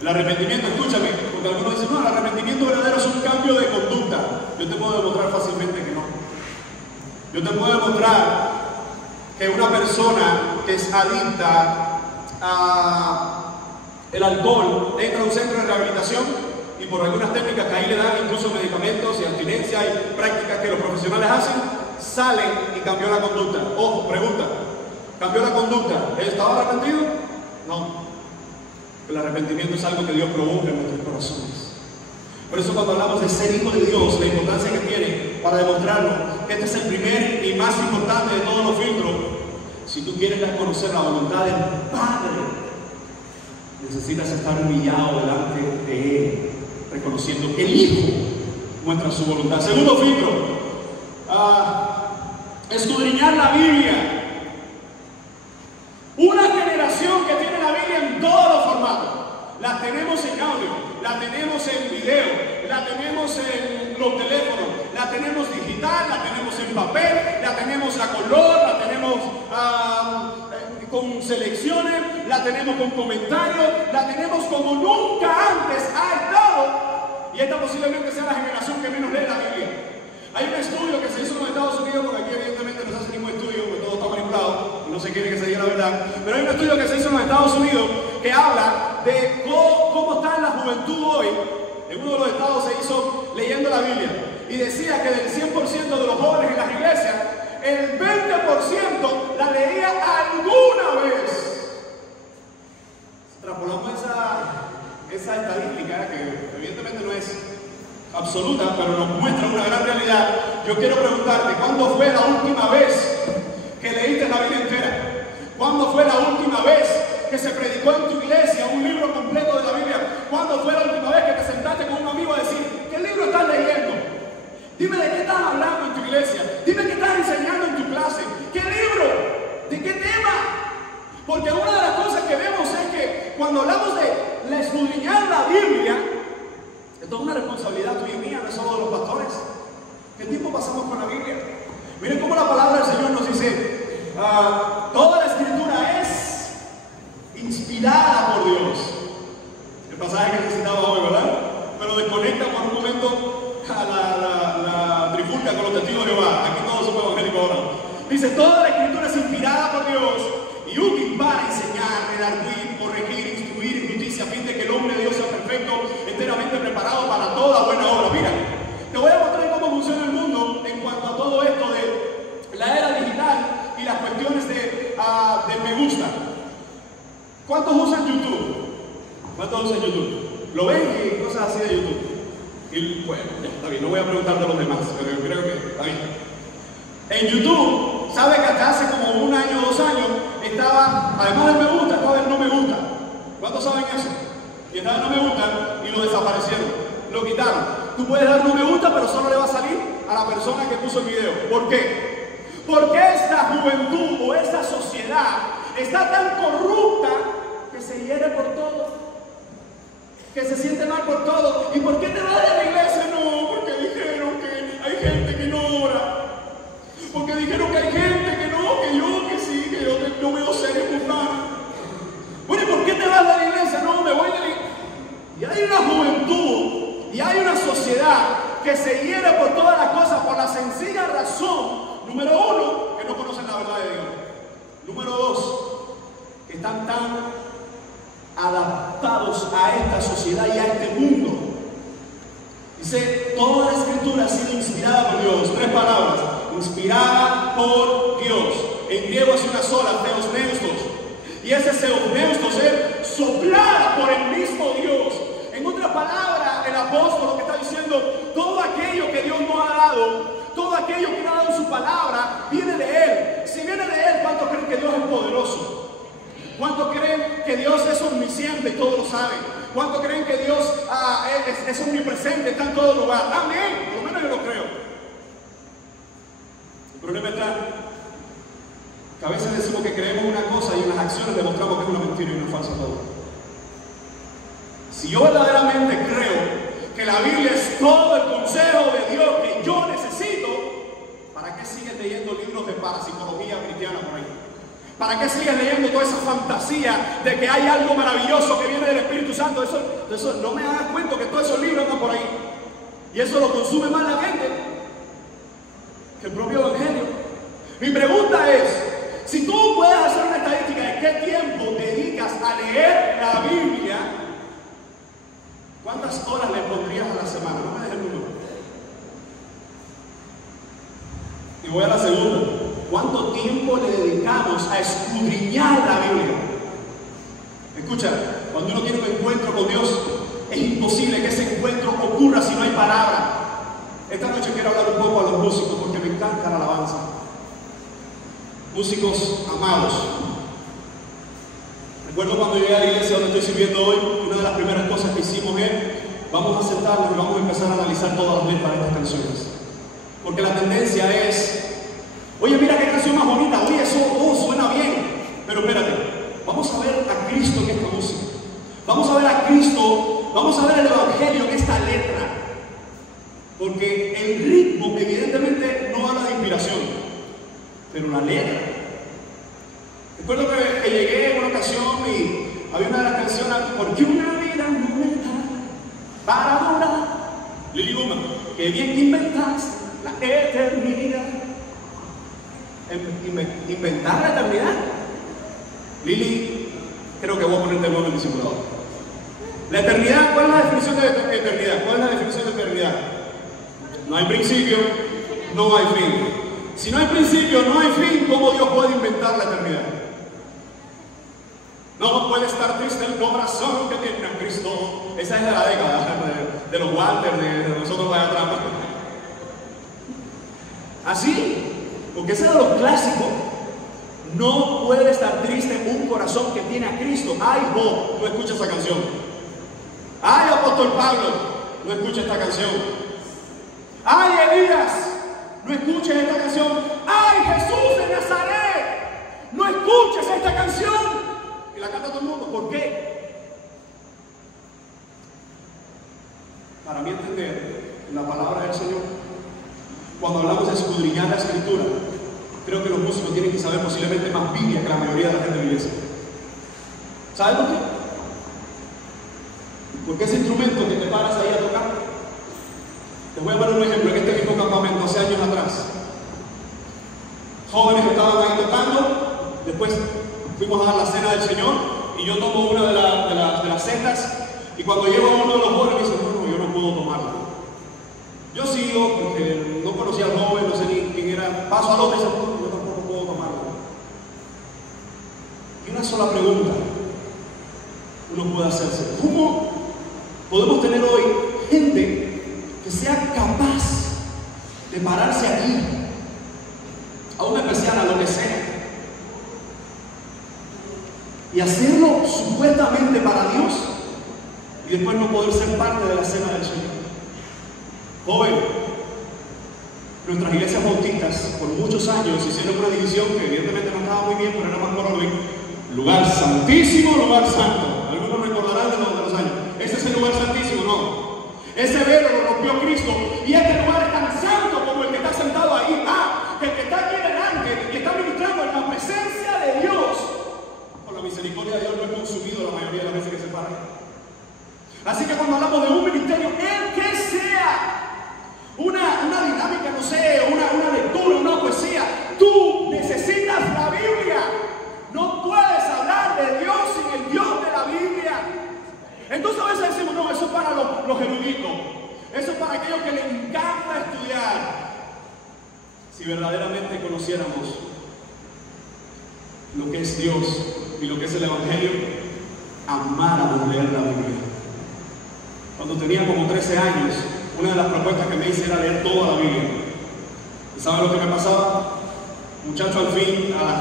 El arrepentimiento, escúchame, porque algunos dicen: no, el arrepentimiento verdadero es un cambio de conducta. Yo te puedo demostrar fácilmente que no. Yo te puedo demostrar que una persona que es adicta a el alcohol entra a un centro de rehabilitación y por algunas técnicas que ahí le dan, incluso medicamentos y abstinencia y prácticas que los profesionales hacen, salen y cambió la conducta. Ojo, pregunta: ¿cambió la conducta? ¿Él estaba arrepentido? No. El arrepentimiento es algo que Dios provoca en nuestros corazones. Por eso cuando hablamos de ser hijo de Dios, la importancia que tiene para demostrarlo, que este es el primer y más importante de todos los filtros. Si tú quieres conocer la voluntad del Padre, necesitas estar humillado delante de Él, reconociendo que el Hijo muestra su voluntad. Segundo filtro, escudriñar la Biblia. Una generación que tiene la Biblia en todos los formatos. La tenemos en audio, la tenemos en video, la tenemos en los teléfonos, la tenemos digital, la tenemos en papel, la tenemos a color, la tenemos con selecciones, la tenemos con comentarios, la tenemos como nunca antes ha estado. Y esta posiblemente sea la generación que menos lee la Biblia. Hay un estudio que se hizo en los Estados Unidos, porque aquí evidentemente no se hace ningún estudio, porque todo está manipulado y no se quiere que se diga la verdad. Pero hay un estudio que se hizo en los Estados Unidos que habla de cómo está la juventud hoy. En uno de los estados se hizo leyendo la Biblia y decía que del 100% de los jóvenes en las iglesias, el 20% la leía alguna vez. Extrapolamos esa estadística, que evidentemente no es absoluta, pero nos muestra una gran realidad. Yo quiero preguntarte: ¿cuándo fue la última vez que leíste la Biblia entera? ¿Cuándo fue la última vez que se predicó en tu iglesia un libro completo de la Biblia? ¿Cuándo fue la última vez que te sentaste con un amigo a decir: ¿qué libro estás leyendo? Dime de qué estás hablando en tu iglesia. Dime qué estás enseñando en tu clase. ¿Qué libro? ¿De qué tema? Porque una de las cosas que vemos es que cuando hablamos de escudriñar la Biblia, esto es una responsabilidad tuya y mía, no es solo de los pastores. ¿Qué tiempo pasamos con la Biblia? Miren cómo la palabra del Señor nos dice, toda la escritura es inspirada por Dios. El pasaje que necesitaba hoy, ¿verdad? Pero desconecta por un momento a la trifulca con los testigos de Jehová. Aquí todos somos evangélicos ahora. Dice, toda la escritura es inspirada por Dios y útil para enseñar, redarguir, corregir, instruir en justicia, a fin de que el hombre de Dios sea perfecto, enteramente preparado para toda buena obra. Mira, te voy a mostrar cómo funciona el mundo en cuanto a todo esto de la era digital y las cuestiones de me gusta. ¿Cuántos usan YouTube? ¿Cuántos usan YouTube? ¿Lo ven y cosas así de YouTube? Y bueno, está bien, no voy a preguntar de los demás, pero yo creo que está bien. En YouTube, ¿sabe que hasta hace como 1 año, 2 años, estaba, además del me gusta, estaba el no me gusta? ¿Cuántos saben eso? Y estaba el no me gusta y lo desaparecieron, lo quitaron. Tú puedes dar no me gusta, pero solo le va a salir a la persona que puso el video. ¿Por qué? Porque esta juventud o esta sociedad está tan corrupta que se hiere por todo, que se siente mal por todo. ¿Y por qué te vas de la iglesia? No, porque dijeron que hay gente que no ora. Porque dijeron que hay gente que no, que yo, que sí, que yo no veo seres mundanos. Bueno, ¿y por qué te vas de la iglesia? No, me voy de la iglesia. Y hay una juventud y hay una sociedad que se hiere por todas las cosas por la sencilla razón, número 1, que no conocen la verdad de Dios. Número 2, que están tan adaptados a esta sociedad y a este mundo. Dice, toda la escritura ha sido inspirada por Dios. 3 palabras. Inspirada por Dios. En griego es una sola, theosneustos. Y ese theosneustos es soplada por el mismo Dios. En otra palabra, el apóstol lo que está diciendo, todo aquello que Dios nos ha dado, todo aquello que nos ha dado en su palabra, viene de Él. Si viene de Él, ¿cuántos creen que Dios es poderoso? ¿Cuántos creen que Dios es omnisciente y todo lo sabe? ¿Cuántos creen que Dios es omnipresente, está en todo lugar? Amén, por lo menos yo lo creo. El problema está que a veces decimos que creemos una cosa y en las acciones demostramos que es una mentira y una falsa todo. Si yo verdaderamente creo que la Biblia es todo el consejo de Dios que yo necesito, ¿para qué sigues leyendo libros de parapsicología cristiana por ahí? ¿Para qué sigues leyendo toda esa fantasía de que hay algo maravilloso que viene del Espíritu Santo? Eso no me hagas cuento que todos esos libros andan por ahí. Y eso lo consume más la gente que el propio Evangelio. Mi pregunta es, si tú puedes hacer una estadística de qué tiempo dedicas a leer la Biblia, ¿cuántas horas le pondrías a la semana? No me dejes el número. Y voy a la segunda. ¿Cuánto tiempo le dedicamos a escudriñar la Biblia? Escucha, cuando uno tiene un encuentro con Dios, es imposible que ese encuentro ocurra si no hay palabra. Esta noche quiero hablar un poco a los músicos porque me encanta la alabanza. Músicos amados. Recuerdo cuando llegué a la iglesia donde estoy sirviendo hoy, una de las primeras cosas que hicimos es, vamos a sentarnos y vamos a empezar a analizar todas las letras de estas canciones. Porque la tendencia es, oye, mira qué canción más bonita, oye, eso suena bien. Pero espérate, vamos a ver a Cristo en esta música. Vamos a ver a Cristo, vamos a ver el Evangelio en esta letra. Porque el ritmo evidentemente no habla de inspiración, pero la letra. Recuerdo que llegué en una ocasión y había una de las canciones, porque una vida no me da para durar. Lili Guzmán, que bien inventaste la eternidad. ¿Inventar la eternidad? Lili, creo que voy a ponerte nuevo en el simulador. La eternidad, ¿cuál es la definición de eternidad? ¿Cuál es la definición de eternidad? No hay principio, no hay fin. Si no hay principio, no hay fin, ¿cómo Dios puede inventar la eternidad? No puede estar triste el corazón que tiene a Cristo. Esa es de la década, de los Walter, de nosotros allá atrás. Así, porque ese de los clásicos. No puede estar triste un corazón que tiene a Cristo. Ay, Job, no escucha esa canción. Ay, apóstol Pablo, no escucha esta canción. Ay, Elías, no escuches esta canción. ¡Ay, Jesús de Nazaret! No escuches esta canción. Y la canta todo el mundo. ¿Por qué? Para mí entender la palabra del Señor, cuando hablamos de escudriñar la Escritura, creo que los músicos tienen que saber posiblemente más Biblia que la mayoría de la gente de la iglesia. ¿Sabes por qué? Porque ese instrumento que te paras ahí a tocar, te voy a poner un ejemplo en este mismo campamento hace años atrás. Jóvenes que estaban ahí tocando, después fuimos a dar la cena del Señor y yo tomo una de las cenas y cuando llego a uno de los jóvenes me dice, bueno, yo no puedo tomarla. Yo sigo porque no conocía al joven, no sé ni quién era, paso al otro y dice, no, yo tampoco puedo tomarla. Y una sola pregunta uno puede hacerse: ¿cómo podemos tener hoy gente que sea capaz de pararse aquí, a una especial, a lo que sea, y hacerlo supuestamente para Dios y después no poder ser parte de la cena del Señor? Joven, nuestras iglesias bautistas por muchos años hicieron una división que evidentemente no estaba muy bien, pero era más por hoy: lugar santísimo, lugar santo. Algunos recordarán de los años. Ese es el lugar santísimo, no. Ese velo lo rompió Cristo y este lugar es tan santo como el que está sentado ahí. El que está aquí delante y está ministrando en la presencia de Dios, por la misericordia de Dios, no es consumido la mayoría de las veces que se para. Así que cuando hablamos de un ministerio, el que sea una dinámica, no sé, una lectura, una poesía, tú necesitas la Biblia. No puedes hablar de Dios sin el Dios de la Biblia. Entonces a veces decimos, no, eso es para los eruditos, eso es para aquellos que les encanta estudiar. Si verdaderamente conociéramos lo que es Dios y lo que es el Evangelio, amáramos leer la Biblia. Cuando tenía como 13 años, una de las propuestas que me hice era leer toda la Biblia. ¿Y saben lo que me pasaba? Muchacho, al fin, a las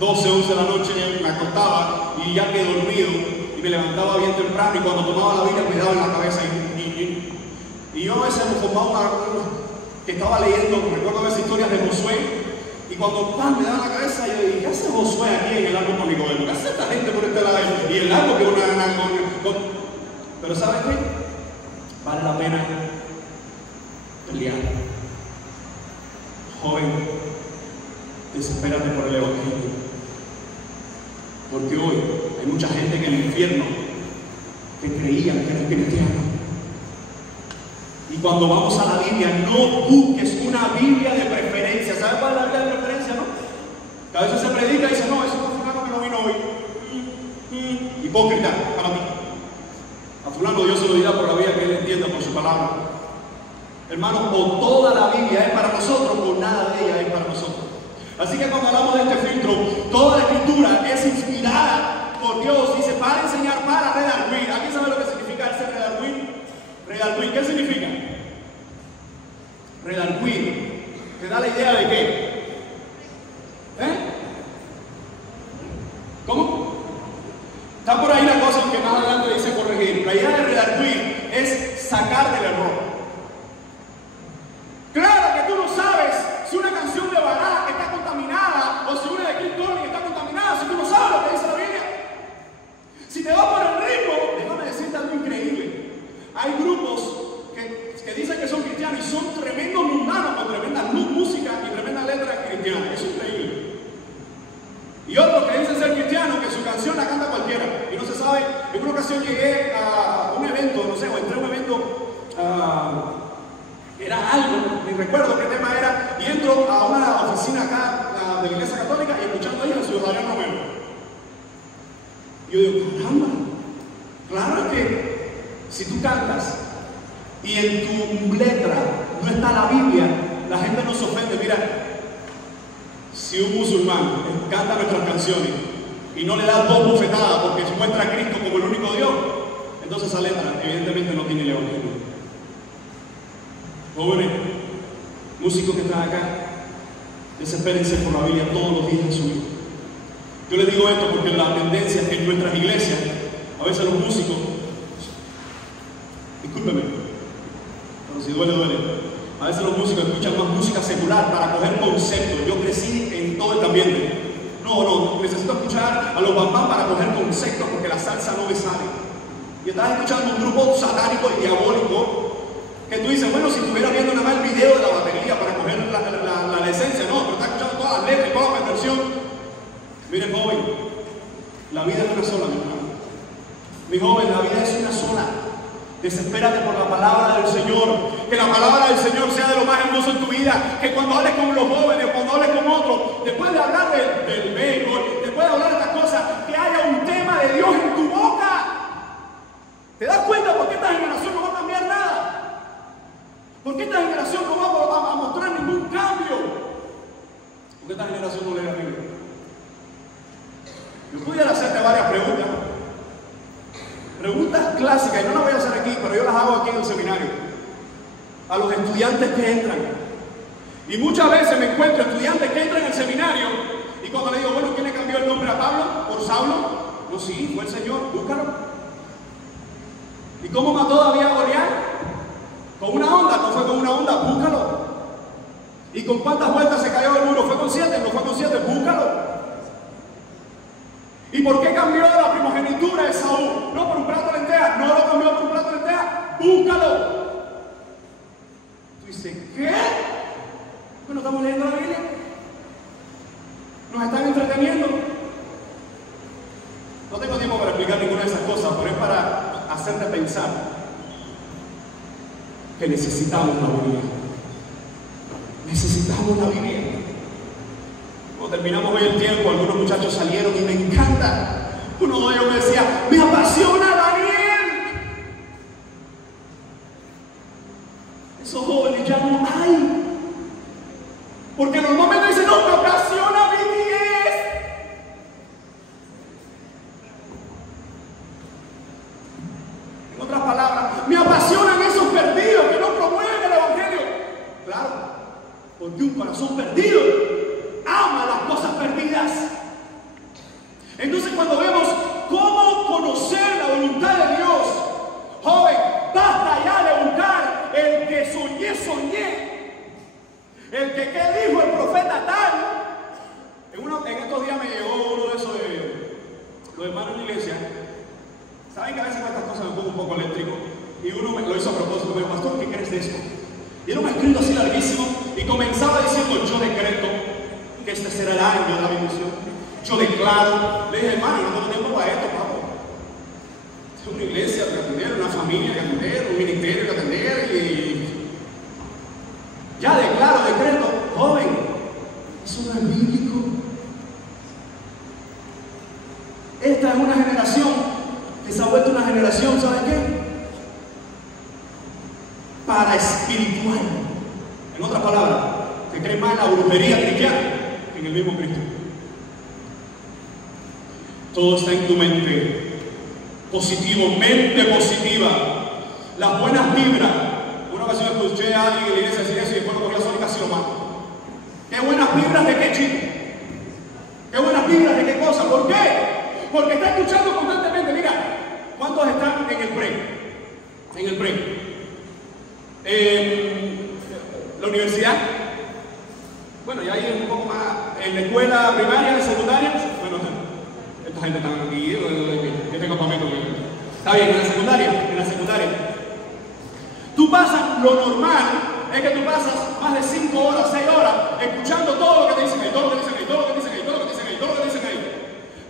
12, 11 de la noche me acostaba y ya quedé dormido y me levantaba bien temprano y cuando tomaba la Biblia me daba en la cabeza y yo a veces me formaba que estaba leyendo, recuerdo a veces historias de Josué y cuando me daba en la cabeza yo dije, ¿qué hace Josué aquí en el árbol con Nicodemo? ¿Qué hace esta gente por este lado? Y el árbol que con... Pero ¿sabes qué? Vale la pena pelear. Joven, desespérate por el Evangelio. Porque hoy hay mucha gente en el infierno que creían que eran cristianos. Y cuando vamos a la Biblia, no busques una Biblia de preferencia. ¿Sabes cuál es la Biblia de preferencia, no? Que a veces se predica y dice, no, eso es fulano que no vino hoy. Hipócrita, para mí. A fulano Dios se lo dirá por la vida que él entienda por su palabra. Hermanos, o toda la Biblia es para nosotros o nada de ella es para nosotros. Así que cuando hablamos de este filtro, toda la escritura es inspirada por Dios. Dice, para enseñar, para redarguir. ¿Alguien sabe lo que significa ese redarguir? Redarguir, ¿qué significa? Redarguir. ¿Te da la idea de qué? ¿Cómo? Está por ahí la cosa que más adelante dice corregir. La idea de redarguir es sacar del error. Claro que tú no sabes si una canción de Barak está contaminada o si una de Chris Cornell está contaminada, si tú no sabes lo que dice la Biblia. Si te vas por el ritmo, déjame decirte algo increíble. Hay grupos que dicen que son cristianos y son tremendos mundanos con tremenda música y tremenda letra cristiana. Es increíble. Y otros que dicen ser cristianos, que su canción la canta cualquiera. Y no se sabe. En una ocasión llegué a un evento, no sé, o entré a un evento, era algo, ni recuerdo qué tema era, y entro a una oficina acá de la Iglesia Católica y escuchando ahí al Ciudadano Romero. Y yo digo, caramba, claro que si tú cantas y en tu letra no está la Biblia, la gente no se ofende. Mira, si un musulmán canta nuestras canciones y no le da dos bofetadas porque muestra a Cristo como el único Dios, entonces esa letra evidentemente no tiene el Evangelio. Jóvenes, músicos que están acá, desespérense por la Biblia todos los días de su vida. Yo les digo esto porque la tendencia es que en nuestras iglesias, a veces los músicos, discúlpeme, pero si duele, duele. A veces los músicos escuchan más música secular para coger conceptos. Yo crecí en todo este ambiente. No, necesito escuchar a los bambán para coger conceptos porque la salsa no me sale. Y estás escuchando un grupo satánico y diabólico que tú dices, bueno, si estuviera viendo nada más el video de la batería para coger la esencia, no, pero estás escuchando todas las letras y toda la perversión. Mire, joven, la vida es una sola, mi hermano. Mi joven, la vida es una sola. Desespérate por la palabra del Señor. Que la palabra del Señor sea de lo más hermoso en tu vida. Que cuando hables con los jóvenes, cuando hables con otros, después de hablar del béisbol, después de hablar de estas cosas, que haya un tema de Dios en tu boca. ¿Te das cuenta por qué esta generación no va a cambiar nada? ¿Por qué esta generación no va a mostrar ningún cambio? ¿Por qué esta generación no lee la Biblia? Yo pudiera hacerte varias preguntas. Preguntas clásicas, y no las voy a hacer aquí, pero yo las hago aquí en el seminario. A los estudiantes que entran. Y muchas veces me encuentro estudiantes que entran al seminario y cuando le digo, bueno, ¿quién le cambió el nombre a Pablo? ¿Por Saulo? No, sí, fue el Señor, búscalo. ¿Y cómo mató David a Goliat? Con una onda, no fue con una onda, búscalo. ¿Y con cuántas vueltas se cayó el muro? ¿Fue con 7? No fue con 7, búscalo. ¿Y por qué cambió la primogenitura de Saúl? No por un plato de lentejas, no lo cambió por un plato de lentejas, búscalo. Tú dices, ¿qué? Bueno, estamos leyendo la Biblia. Nos están entreteniendo. No tengo tiempo para explicar ninguna de esas cosas, pero es para hacerte pensar que necesitamos la Biblia. Necesitamos la Biblia. Cuando terminamos hoy el tiempo, algunos muchachos salieron y me encanta. Uno de ellos me decía, me apasiona Daniel. Esos jóvenes ya no hay. Porque normalmente dicen, no, me apasiona BTS. En otras palabras, me apasionan esos perdidos que no promueven el Evangelio. Claro, porque un corazón perdido ama las cosas perdidas. Entonces cuando vemos cómo conocer la voluntad de Dios, joven, basta ya de buscar el que soñé. El que ¿qué dijo el profeta tal? En estos días me llegó uno de esos de los hermanos en la iglesia. Saben que a veces estas cosas me pongo un poco eléctrico. Y uno me lo hizo a propósito, me dijo, pastor, ¿qué crees de esto? Y era un escrito así larguísimo y comenzaba diciendo, yo decreto que este será el año de la bendición. Yo declaro, le dije, hermano, no tengo tiempo para esto, papá. Es una iglesia que atender, una familia que atender, un ministerio que atender y ya declaro, decreto, joven, eso no es bíblico. Esta es una generación que se ha vuelto una generación, ¿sabe qué? Para espiritual. En otras palabras, que cree más en la brujería cristiana que en el mismo Cristo. Todo está en tu mente. Positivo, mente positiva. Las buenas vibras. Una ocasión escuché a alguien en la iglesia decir eso y después lo cogí a Sónica y lo mato. ¿Qué buenas vibras de qué, chico? ¿Qué buenas vibras de qué cosa? ¿Por qué? Porque está escuchando constantemente. Mira, ¿cuántos están en el pre? En el pre. La universidad. Bueno, ya hay un poco más. En la escuela primaria, en secundaria. Bueno, esta gente está aquí. Yo tengo campamento. Está bien, en la secundaria. En la secundaria. Tú pasas, lo normal es que tú pasas más de 5 horas, 6 horas escuchando todo lo que te dicen ahí, todo lo que dicen ahí, todo lo que dicen ahí, todo lo que dicen ahí, todo lo que dicen ahí.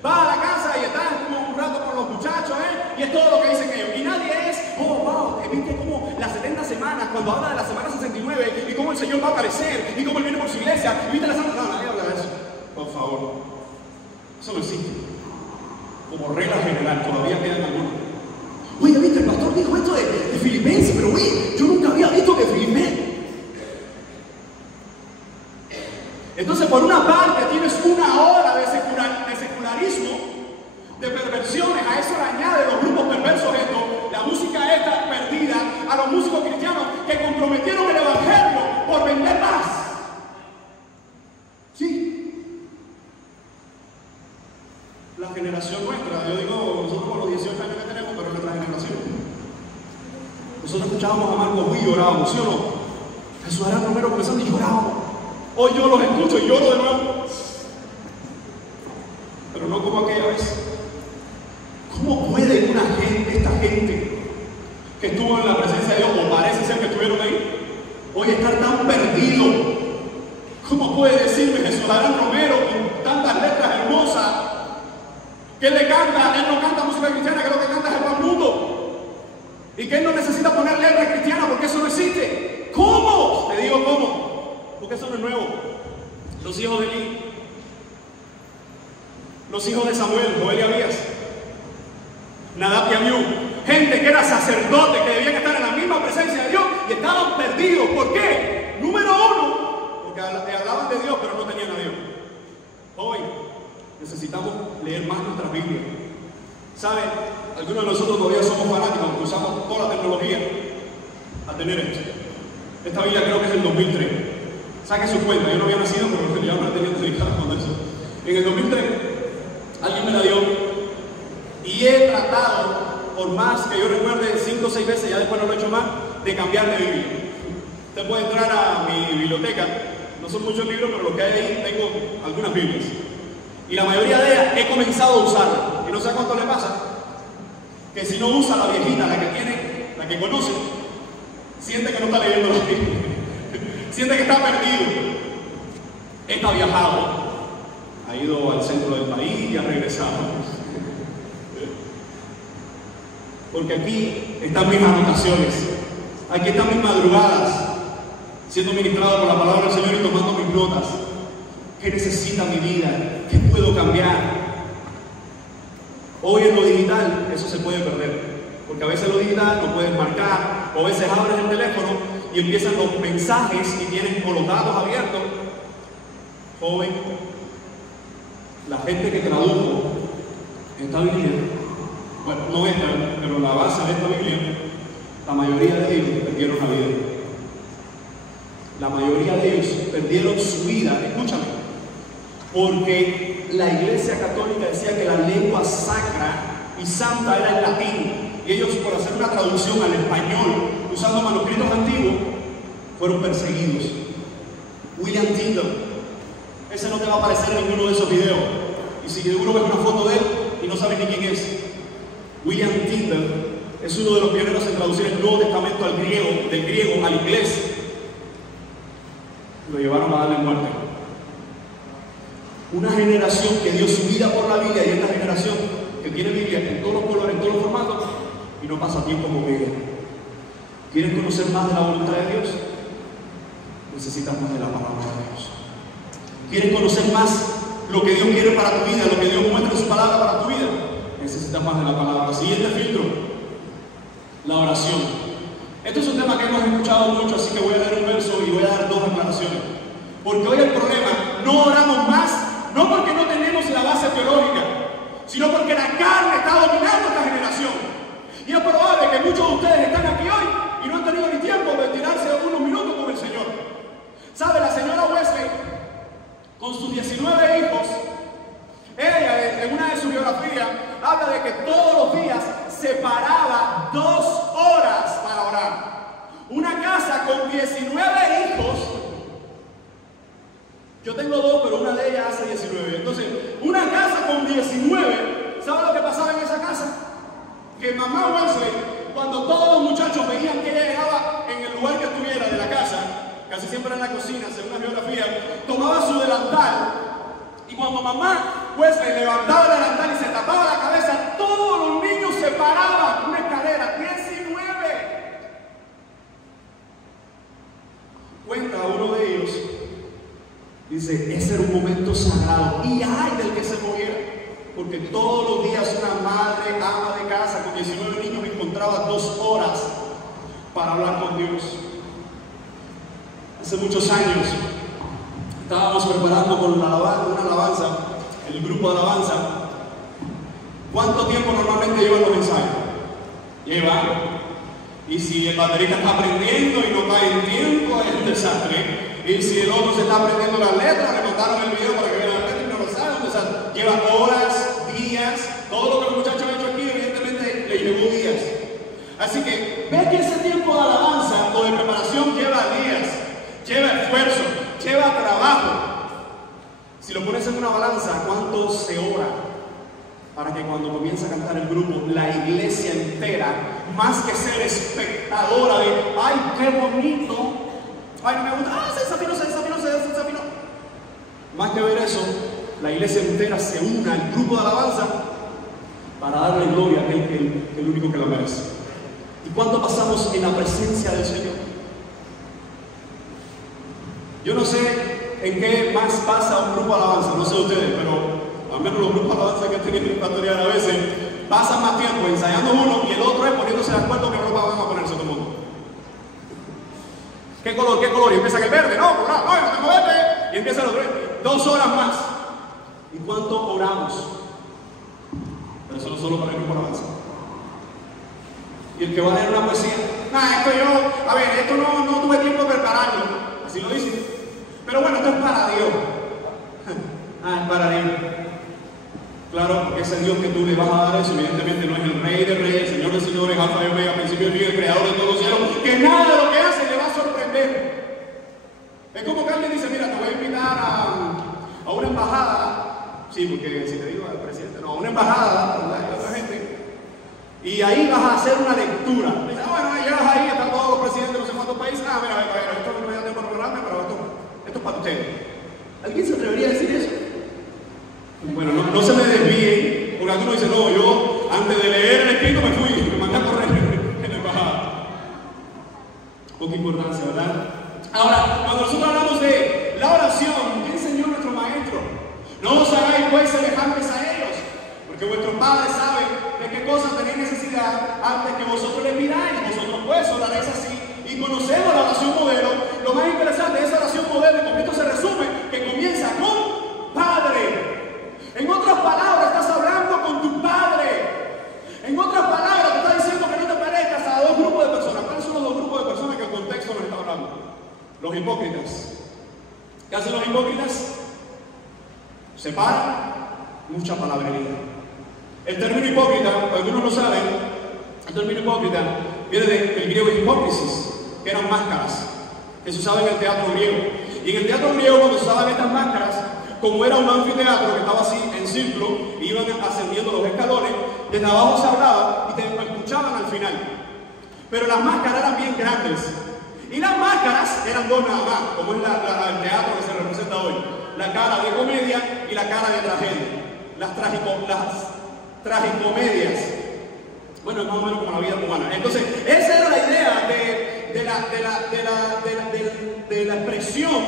Vas a la casa y estás como un rato con los muchachos, y es todo lo que dicen ellos. Y nadie es, oh, wow, viste como las 70 semanas, cuando habla de la semana 69, y cómo el Señor va a aparecer, y cómo Él viene por su iglesia, y viste la semana. No, nadie habla de eso. Por favor. Eso no existe. Como regla general, todavía quedan algunos. Oye, viste, el pastor dijo esto de Filipenses, pero oye, yo nunca había visto de Filipenses. Entonces, por una parte, tienes una hora de secularismo, de perversiones, a eso le añade los grupos perversos esto, la música esta perdida, a los músicos cristianos que comprometieron el evangelio por vender más. Sí. La generación nuestra, yo digo, nosotros con los 18 años que tenemos, pero nuestra generación. Nosotros escuchábamos a Marcos Witt y orábamos, ¿sí o no? Jesús Adán Romero comenzando y lloraba. Hoy yo los escucho y lloro de nuevo. Pero no como aquella vez. ¿Cómo puede esta gente que estuvo en la presencia de Dios, o parece ser que estuvieron ahí, hoy estar tan perdido? ¿Cómo puede decirme Jesús Adán Romero con tantas letras hermosas que él no canta música cristiana, que lo que canta es el pan mundo, y que él no necesita poner letras cristianas porque eso no existe? ¿Cómo? Te digo cómo, porque eso no es nuevo. Los hijos de Eli, los hijos de Samuel, Joel y Abías, Nadab y Abiú, gente que era sacerdote, que debían estar en la misma presencia de Dios y estaban perdidos. ¿Por qué? Número uno, porque hablaban de Dios pero no tenían a Dios. Hoy necesitamos leer más nuestra Biblia. ¿Saben? Algunos de nosotros todavía somos fanáticos, que usamos toda la tecnología a tener esto. Esta Biblia creo que es del 2003. Saque su cuenta, yo no había nacido, pero ya no tenía dedicado con eso. En el 2003, alguien me la dio. Y he tratado, por más que yo recuerde 5 o 6 veces, ya después no lo he hecho más, de cambiar de Biblia. Usted puede entrar a mi biblioteca, no son muchos libros, pero lo que hay ahí, tengo algunas Biblias. Y la mayoría de ellas he comenzado a usarla. Y no sé cuánto le pasa, que si no usa la viejita, la que conoce, siente que no está leyendo la Biblia. Siente que está perdido. Esta ha viajado, ha ido al centro del país y ha regresado. Porque aquí están mis anotaciones, aquí están mis madrugadas, siendo ministrado por la palabra del Señor y tomando mis notas. ¿Qué necesita mi vida? ¿Qué puedo cambiar? Hoy en lo digital eso se puede perder, porque a veces lo digital no puedes marcar, o a veces abres el teléfono y empiezan los mensajes y tienes con los datos abiertos. Joven, la gente que tradujo esta Biblia, bueno, no esta, pero la base de esta Biblia, la mayoría de ellos perdieron la vida. La mayoría de ellos perdieron su vida, escúchame, porque la Iglesia Católica decía que la lengua sacra y santa era el latín, y ellos, por hacer una traducción al español usando manuscritos antiguos, fueron perseguidos. William Tyndale, ese no te va a aparecer en ninguno de esos videos, y si seguro ves una foto de él y no sabes ni quién es. William Tyndale es uno de los pioneros en traducir el Nuevo Testamento al griego, del griego al inglés. Lo llevaron a darle muerte. Una generación que dio su vida por la Biblia, y esta generación que tiene Biblia en todos los colores, en todos los formatos, y no pasa tiempo con Biblia. ¿Quieren conocer más de la voluntad de Dios? Necesitan más de la palabra de Dios. ¿Quieren conocer más lo que Dios quiere para tu vida, lo que Dios muestra en su palabra para tu vida? Necesitas más de la palabra. Siguiente filtro, la oración. Esto es un tema que hemos escuchado mucho, así que voy a leer un verso y voy a dar 2 aclaraciones. Porque hoy el problema, no oramos más, no porque no tenemos la base teológica, sino porque la carne está dominando esta generación. Y es probable que muchos de ustedes están aquí hoy y no han tenido ni tiempo de tirarse unos minutos con el Señor. ¿Sabe? La señora Wesley, con sus 19 hijos, ella en una de sus biografías habla de que todos los días se paraba 2 horas para orar. Una casa con 19 hijos, yo tengo 2, pero una de ellas hace 19. Entonces, una casa con 19, ¿sabe lo que pasaba en esa casa? Que mamá Wesley, cuando todos los muchachos veían que ella llegaba en el lugar que estuviera de la casa, casi siempre en la cocina, según la biografía, tomaba su delantal, y cuando mamá Wesley levantaba el delantal y se tapaba la cabeza, todos los niños se paraban, una escalera, 19. Cuenta uno de ellos, dice, ese era un momento sagrado, y ay del que se moviera, porque todos los días una madre, ama de casa con 19 niños encontraba 2 horas para hablar con Dios. Hace muchos años estábamos preparando con una alabanza, el grupo de alabanza. ¿Cuánto tiempo normalmente llevan los ensayos? Llevan. Y si el baterista está aprendiendo y no cae en tiempo, es un desastre. Y si el otro se está aprendiendo las letras, le mandaron el video para que vean las letras y no lo sabe, es un desastre. Lleva horas, días, todo lo que los muchachos han hecho aquí, evidentemente le llevó días. Así que, ves que ese tiempo de alabanza o de preparación lleva días. trabajo. Si lo pones en una balanza, ¿cuánto se ora para que cuando comienza a cantar el grupo, la iglesia entera, más que ser espectadora de, ay, qué bonito, ay, no me gusta, ah, se desafinó, más que ver eso, la iglesia entera se una al grupo de alabanza para darle gloria a aquel que el único que lo merece? ¿Y cuánto pasamos en la presencia del Señor? Yo no sé en qué más pasa un grupo de alabanza, no sé ustedes, pero al menos los grupos de alabanza que he tenido en Pastoreal a veces pasan más tiempo ensayando uno y el otro es poniéndose de acuerdo qué ropa van a ponerse todo el mundo. ¿Qué color? ¿Qué color? Y empieza el verde, no, yo no tengo verde. Y empieza el otro, 2 horas más. ¿Y cuánto oramos? Pero eso no solo para el grupo de alabanza. Y el que va a leer una poesía, esto no tuve tiempo de prepararlo. Así lo dicen. Pero bueno, esto es para Dios. Es para Dios. Claro, porque ese Dios que tú le vas a dar eso, evidentemente no es el Rey de Reyes, el Señor de Señores, Alfa y Omega, principio y fin, el Creador de todos los cielos, que nada de lo que hace le va a sorprender. Es como que alguien dice, mira, te voy a invitar a una embajada, sí, porque si te digo al presidente, no, a una embajada, ¿verdad? Y otra gente, y ahí vas a hacer una lectura. Dice, bueno, llegas ahí, están todos los presidentes de no sé cuántos países, mira, esto no me da tiempo de prepararme, pero esto es para ustedes. ¿Alguien se atrevería a decir eso? Bueno, no se me desvíen, porque algunos dicen, no, yo antes de leer el escrito me mandé a correr en la embajada. Poca importancia, ¿verdad? Ahora, cuando nosotros hablamos de la oración, ¿qué enseñó nuestro maestro? No os hagáis pues semejantes a ellos, porque vuestros padres saben de qué cosas tenéis necesidad antes que vosotros les pidáis. Vosotros pues oraréis así, y conocemos la oración modelo. Lo más interesante de esa oración modelo, y con esto se resume, que comienza con Padre. En otras palabras, estás hablando con tu Padre. En otras palabras, te está diciendo que no te parezcas a 2 grupos de personas. ¿Cuáles son los 2 grupos de personas que el contexto nos está hablando? Los hipócritas. ¿Qué hacen los hipócritas? Separan mucha palabrería. El término hipócrita, algunos lo saben, el término hipócrita viene del griego hipócrisis, que eran máscaras que se usaban en el teatro griego. Y en el teatro griego, cuando se usaban estas máscaras, como era un anfiteatro que estaba así en círculo, iban ascendiendo los escalones, desde abajo se hablaba y te escuchaban al final. Pero las máscaras eran bien grandes. Y las máscaras eran 2 nada más, como es el teatro que se representa hoy. La cara de comedia y la cara de tragedia. Las tragicomedias. Bueno, es más o menos como la vida humana. Entonces, esa era la idea de la expresión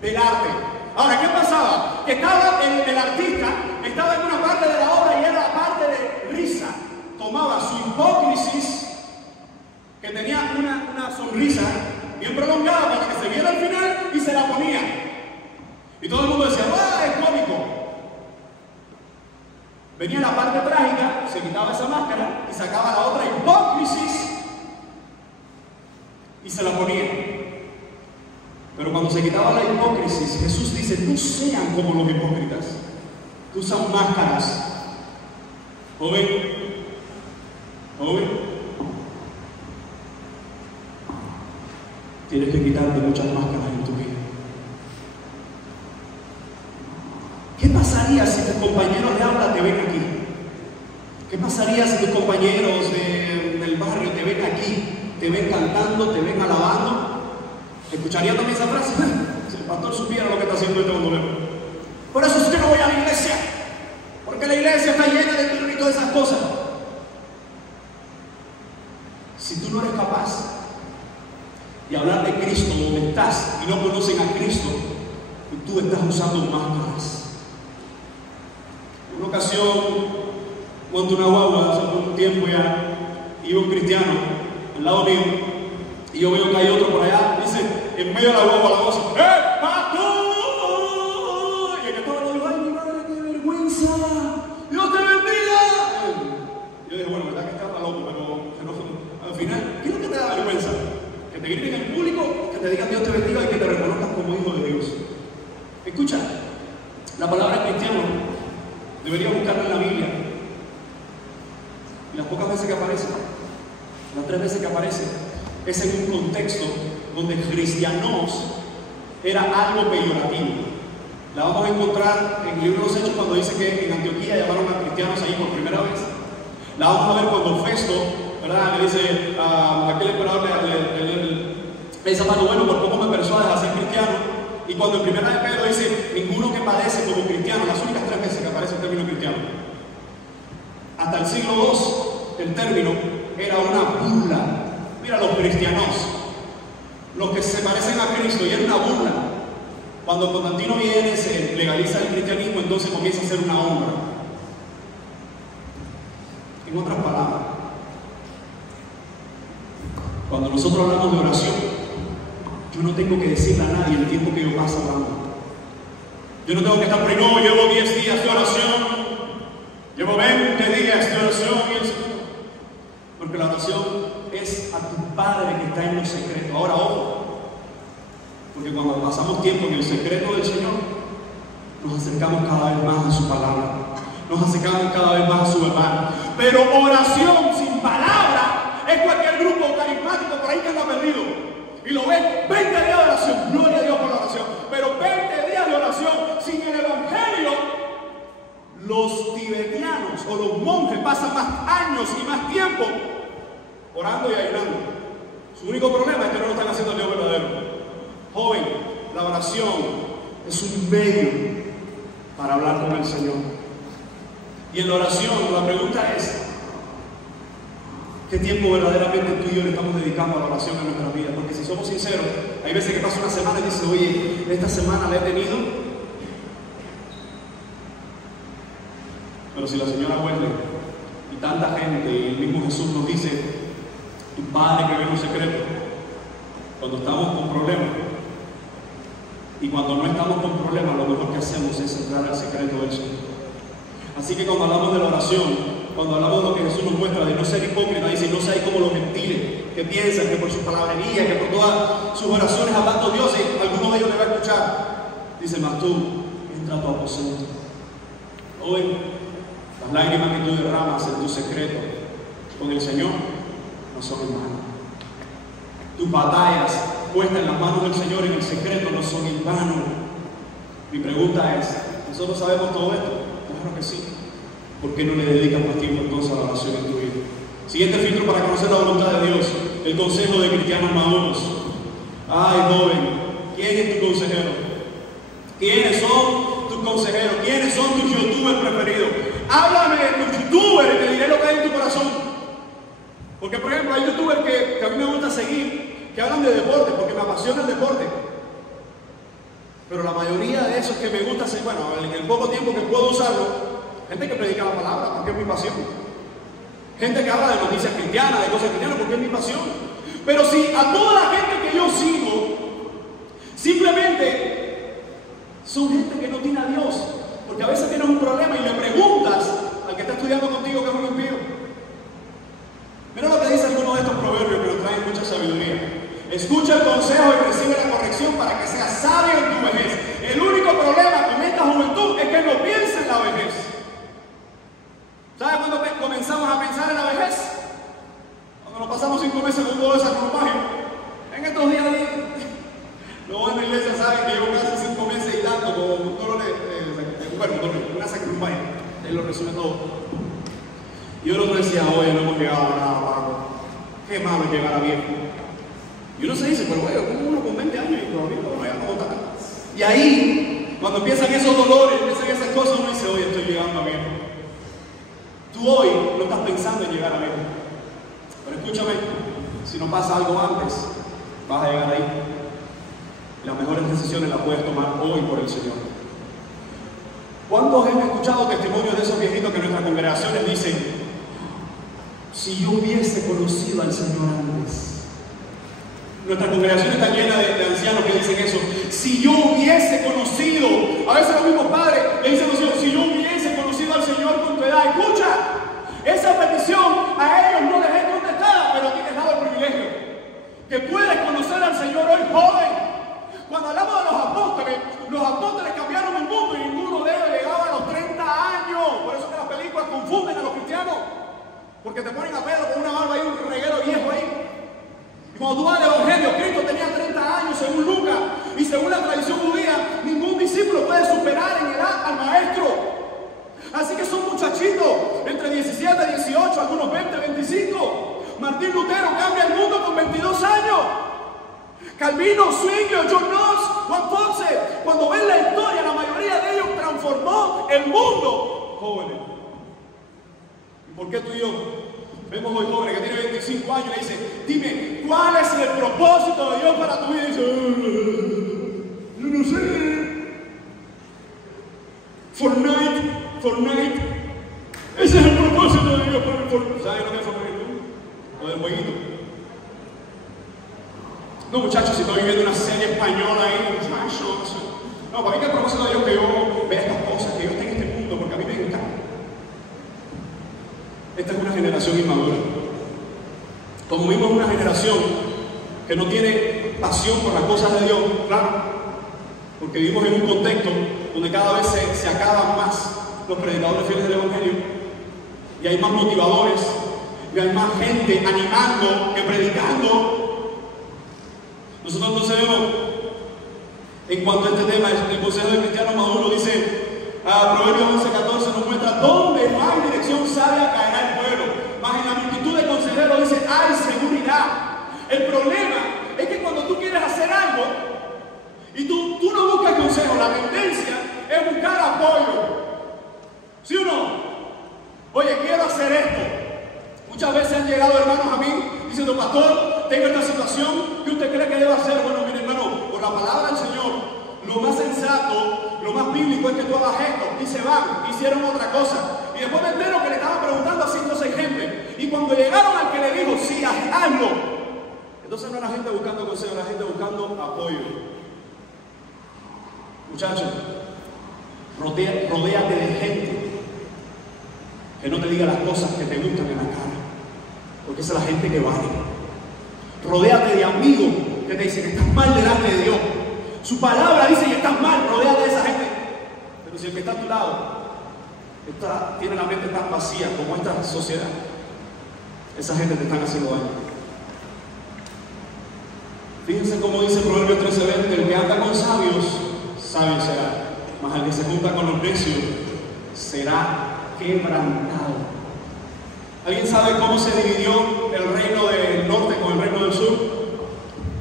del arte. Ahora, ¿qué pasaba? Que estaba el artista estaba en una parte de la obra y era la parte de risa. Tomaba su hipócrisis, que tenía una sonrisa bien prolongada para que se viera al final, y se la ponía. Y todo el mundo decía, ¡ah, es cómico! Venía la parte trágica, se quitaba esa máscara y sacaba la otra hipócrisis y se la ponía. Pero cuando se quitaba la hipócrisis, Jesús dice, no sean como los hipócritas, que usan máscaras. Joven, tienes que quitarte muchas máscaras en tu vida. ¿Qué pasaría si tus compañeros de aula te ven aquí? ¿Qué pasaría si tus compañeros del barrio te ven aquí? Te ven cantando, te ven alabando. ¿Escucharía también esa frase? Si el pastor supiera lo que está haciendo este bandolero. Por eso es que no voy a la iglesia, porque la iglesia está llena de terror y todas esas cosas. Si tú no eres capaz de hablar de Cristo donde estás y no conocen a Cristo, y tú estás usando máscaras. En una ocasión, monté una guagua hace un tiempo ya, iba un cristiano al lado mío, y yo veo que hay otro por allá, dice, en medio de la guagua la voz, pastor! Y el que estaba lo dijo, ¡ay, mi madre, qué vergüenza! ¡Dios te bendiga! Yo dije, bueno, verdad que está loco, pero al final, ¿qué es lo que te da vergüenza? Que te griten en público, que te digan Dios te bendiga y que te reconozcan como hijo de Dios. Escucha, la palabra cristiano debería buscarla en la Biblia. Y las pocas veces que aparece, las 3 veces que aparece, es en un contexto donde cristianos era algo peyorativo. La vamos a encontrar en el libro de los Hechos cuando dice que en Antioquía llamaron a cristianos ahí por primera vez. La vamos a ver cuando Festo, ¿verdad?, le dice a aquel emperador, le dice a Pablo, bueno, por poco me persuades a ser cristiano. Y cuando en primera de Pedro dice, ninguno que padece como cristiano, las únicas 3 veces que aparece el término cristiano. Hasta el siglo II, el término era una burla. Mira, los cristianos, los que se parecen a Cristo, y era una burla. Cuando Constantino viene, se legaliza el cristianismo, entonces comienza a ser una honra. En otras palabras, cuando nosotros hablamos de oración, yo no tengo que decirle a nadie el tiempo que yo paso hablando. Yo no tengo que estar por ahí, no, llevo 10 días de oración, llevo 20 días de oración, porque la oración es a tu Padre que está en lo secreto. Ahora, ojo, porque cuando pasamos tiempo en el secreto del Señor, nos acercamos cada vez más a su palabra, nos acercamos cada vez más a su verdad. Pero oración sin palabra es cualquier grupo carismático por ahí que anda perdido. Y lo ves, 20 días de oración, gloria a Dios por la oración, pero 20 días de oración sin el Evangelio. Los tibetanos o los monjes pasan más años y más tiempo orando y ayunando. Su único problema es que no lo están haciendo el Dios verdadero. Joven, la oración es un medio para hablar con el Señor. Y en la oración, la pregunta es, ¿qué tiempo verdaderamente tú y yo le estamos dedicando a la oración en nuestra vida? Porque si somos sinceros, hay veces que pasa una semana y dices, oye, esta semana la he tenido. Pero si la señora Wesley y tanta gente y el mismo Jesús nos dice, tu Padre que ve en un secreto, cuando estamos con problemas y cuando no estamos con problemas, lo mejor que hacemos es entrar al secreto del Señor. Así que cuando hablamos de la oración, cuando hablamos de lo que Jesús nos muestra, de no ser hipócrita, dice, no seáis como los gentiles, que piensan que por su palabrería, que por todas sus oraciones hablando Dios, y alguno de ellos le va a escuchar. Dice, mas tú, entra a tu aposento. Hoy, las lágrimas que tú derramas en tu secreto con el Señor no son en vano. Tus batallas puestas en las manos del Señor en el secreto no son en vano. Mi pregunta es, ¿nosotros sabemos todo esto? Claro que sí. ¿Por qué no le dedicas más tiempo entonces a la oración en tu vida? Siguiente filtro para conocer la voluntad de Dios, el consejo de cristianos maduros. Ay, joven, ¿quién es tu consejero? ¿Quiénes son tus consejeros? ¿Quiénes son tus youtubers preferidos? Háblame de tus youtubers y te diré lo que hay en tu corazón. Porque, por ejemplo, hay youtubers que a mí me gusta seguir, que hablan de deporte, porque me apasiona el deporte. Pero la mayoría de esos que me gusta seguir, bueno, en el poco tiempo que puedo usarlo, gente que predica la palabra, porque es mi pasión. Gente que habla de noticias cristianas, de cosas cristianas, porque es mi pasión. Pero si a toda la gente que yo sigo, simplemente son gente que no tiene a Dios, porque a veces tienes un problema y le preguntas al que está estudiando contigo que es un impío. Mira lo que dice alguno de estos proverbios que nos traen mucha sabiduría. Escucha el consejo y recibe la corrección para que seas sabio en tu vejez. El único problema con esta juventud es que no piensa en la vejez. ¿Sabes cuándo comenzamos a pensar en la vejez? Cuando nos pasamos 5 meses con todo esa ropaje. En estos días, los buenos de la iglesia saben que llevo casi 5 meses y tanto con un dolor una sacrificio. Él lo resume todo. Y el otro decía, oye, no hemos llegado a nada, Paco. Qué malo es llegar a viejo. Y uno se dice, pero oye, como uno con 20 años y todavía no vaya como tal. Y ahí, cuando empiezan esos dolores, empiezan esas cosas, uno dice, oye, estoy llegando a viejo. Tú hoy no estás pensando en llegar a viejo. Pero escúchame, si no pasa algo antes, vas a llegar ahí. Las mejores decisiones las puedes tomar hoy por el Señor. ¿Cuántos han escuchado testimonios de esos viejitos que en nuestras congregaciones dicen, si yo hubiese conocido al Señor antes? Nuestra congregación está llena de ancianos que dicen eso. Si yo hubiese conocido, a veces los mismos padres le dicen a los hijos, si yo hubiese conocido al Señor con tu edad, escucha, esa petición a ellos no les es contestada, pero a ti te he dado el privilegio que puedes conocer al Señor hoy, joven. Cuando hablamos de los apóstoles cambiaron el mundo y ninguno de ellos llegaba a los 30 años. Por eso que las películas confunden a los cristianos, porque te ponen a Pedro con una barba y un reguero viejo ahí. Y cuando tú vas al Evangelio, Cristo tenía 30 años en Martín Lutero cambia el mundo con 22 años. Calvino, Zwinglio, John Knox, Juan Ponce. Cuando ven la historia, la mayoría de ellos transformó el mundo. Jóvenes. ¿Y por qué tú y yo vemos hoy jóvenes que tienen 25 años y le dicen, dime, ¿cuál es el propósito de Dios para tu vida? Y dice, yo no sé. Fortnite. Ese es el propósito de Dios para el Fortnite. ¿Sabes lo que es Fortnite? Lo del jueguito. No, muchachos, si estoy viviendo una serie española ahí, muchachos. No, para mí que el propósito de Dios que yo vea estas cosas, que yo esté en este mundo, porque a mí me encanta. Esta es una generación inmadura. Como vimos, una generación que no tiene pasión por las cosas de Dios, claro, porque vivimos en un contexto donde cada vez se acaban más los predicadores fieles del Evangelio, y hay más motivadores, y hay más gente animando que predicando. Nosotros entonces vemos, en cuanto a este tema, el Consejo de Cristianos Maduro dice, Proverbios 11:14 nos muestra dónde no hay dirección sabia caerá el pueblo, mas en la multitud de consejeros dice, hay seguridad. El problema es que cuando tú quieres hacer algo y tú no buscas consejo, la tendencia es buscar apoyo. ¿Sí o no? Oye, quiero hacer esto. Muchas veces han llegado hermanos a mí diciendo, pastor, tengo esta situación, ¿qué usted cree que debo hacer? Bueno, mire hermano, por la palabra del Señor, lo más sensato, lo más bíblico es que tú hagas esto. Y se van, hicieron otra cosa. Y después me entero que le estaban preguntando a 5 o 6 gente. Y cuando llegaron al que le dijo, sí, hazlo. Entonces no era gente buscando consejo, era gente buscando apoyo. Muchachos, rodéate de gente que no te diga las cosas que te gustan en la cara, porque esa es la gente que vale. Rodéate de amigos que te dicen que estás mal delante de Dios. Su palabra dice que estás mal, rodéate de esa gente. Pero si el que está a tu lado tiene la mente tan vacía como esta sociedad, esa gente te están haciendo daño. Fíjense cómo dice Proverbios 13:20, el que anda con sabios, sabio será, mas el que se junta con los necios será quebrantado. ¿Alguien sabe cómo se dividió el reino del norte con el reino del sur?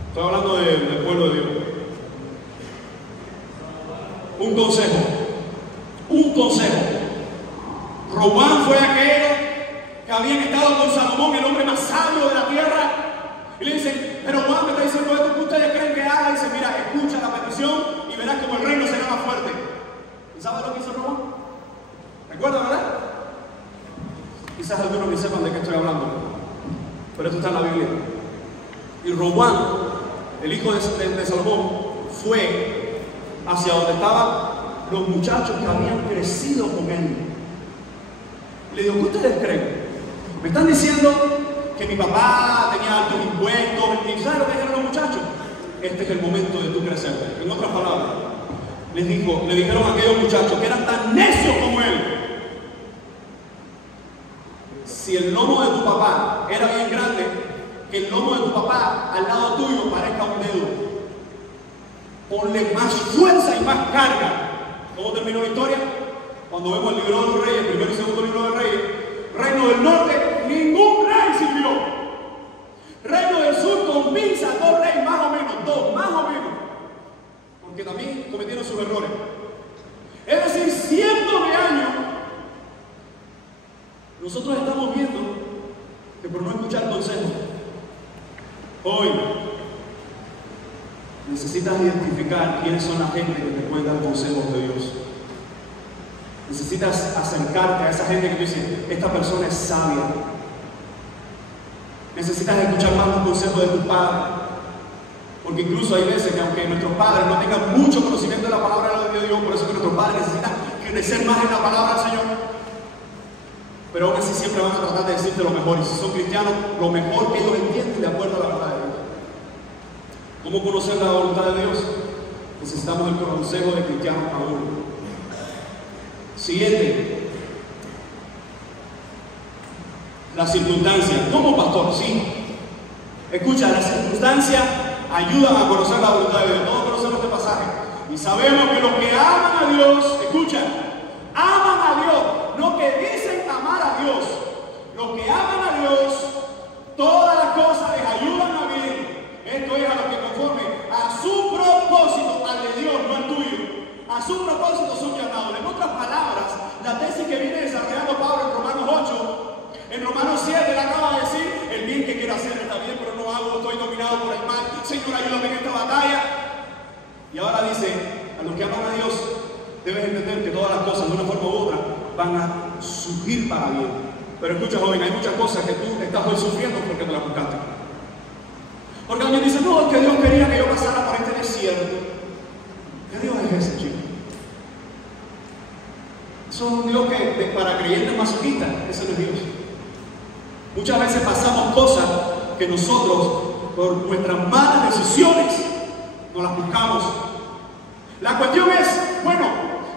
Estoy hablando del pueblo de Dios. Un consejo. Roboam fue aquel que habían estado con Salomón, el hombre más sabio de la tierra, y le dicen, pero Juan me está diciendo esto, ¿qué ustedes creen que haga? Y dice, mira, escucha la petición y verás como el reino será más fuerte. ¿Y sabes lo que hizo Roboam? ¿Recuerdan, verdad? Quizás algunos ni sepan de qué estoy hablando, pero esto está en la Biblia. Y Roboam, el hijo de Salomón, fue hacia donde estaban los muchachos que habían crecido con él. Le digo, ¿qué ustedes creen? Me están diciendo que mi papá tenía altos impuestos, y ¿saben lo que dijeron los muchachos? Este es el momento de tu crecer. En otras palabras, le dijeron a aquellos muchachos que eran tan necios como él: si el lomo de tu papá era bien grande, que el lomo de tu papá al lado tuyo parezca un dedo. Ponle más fuerza y más carga. ¿Cómo terminó la historia? Cuando vemos el libro de los reyes, el primero y segundo libro de los reyes, reino del norte, ningún rey sirvió. Reino del sur, con pinza, 2 reyes más o menos, 2 más o menos, porque también cometieron sus errores. Es decir, cientos de años. Nosotros estamos viendo que por no escuchar consejos, hoy necesitas identificar quiénes son la gente que te puede dar consejos de Dios. Necesitas acercarte a esa gente que tú dices, esta persona es sabia. Necesitas escuchar más los consejos de tu padre, porque incluso hay veces que aunque nuestros padres no tengan mucho conocimiento de la palabra de Dios, por eso que nuestros padres necesitan crecer más en la palabra del Señor, pero aún así siempre van a tratar de decirte lo mejor, y si son cristianos, lo mejor que ellos entienden de acuerdo a la palabra de Dios. ¿Cómo conocer la voluntad de Dios? Necesitamos el consejo de cristianos maduros. Siguiente, las circunstancias. ¿Cómo, pastor? Sí. Escucha, las circunstancias ayudan a conocer la voluntad de Dios. Todos conocemos este pasaje. Y sabemos que los que aman a Dios, escucha, aman a Dios, no que dicen amar a Dios. Los que aman a Dios, todas Y ahora dice, a los que aman a Dios, debes entender que todas las cosas, de una forma u otra, van a surgir para bien. Pero escucha, joven, hay muchas cosas que tú estás hoy sufriendo porque te las buscaste. Porque alguien dice, no, es que Dios quería que yo pasara por este desierto. ¿Qué Dios es ese, chico? Eso es un Dios que para creyentes masoquistas, ese no es Dios. Muchas veces pasamos cosas que nosotros, por nuestras malas decisiones, no las buscamos. La cuestión es, bueno,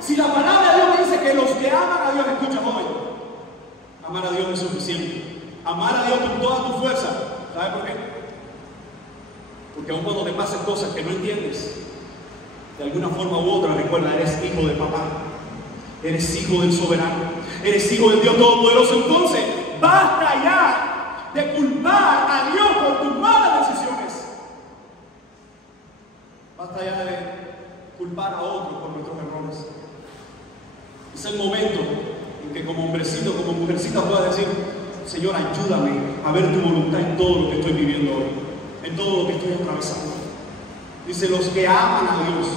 si la palabra de Dios me dice que los que aman a Dios, escucha, joven, amar a Dios no es suficiente. Amar a Dios con toda tu fuerza. ¿Sabes por qué? Porque aun cuando te pasen cosas que no entiendes, de alguna forma u otra, recuerda, eres hijo de papá. Eres hijo del soberano. Eres hijo del Dios Todopoderoso. Entonces, basta ya de culpar a Dios por tus malas decisiones. Basta ya de culpar a otros por nuestros errores. Es el momento en que como hombrecito, como mujercita puedas decir, Señor, ayúdame a ver tu voluntad en todo lo que estoy viviendo hoy, en todo lo que estoy atravesando. Dice, los que aman a Dios,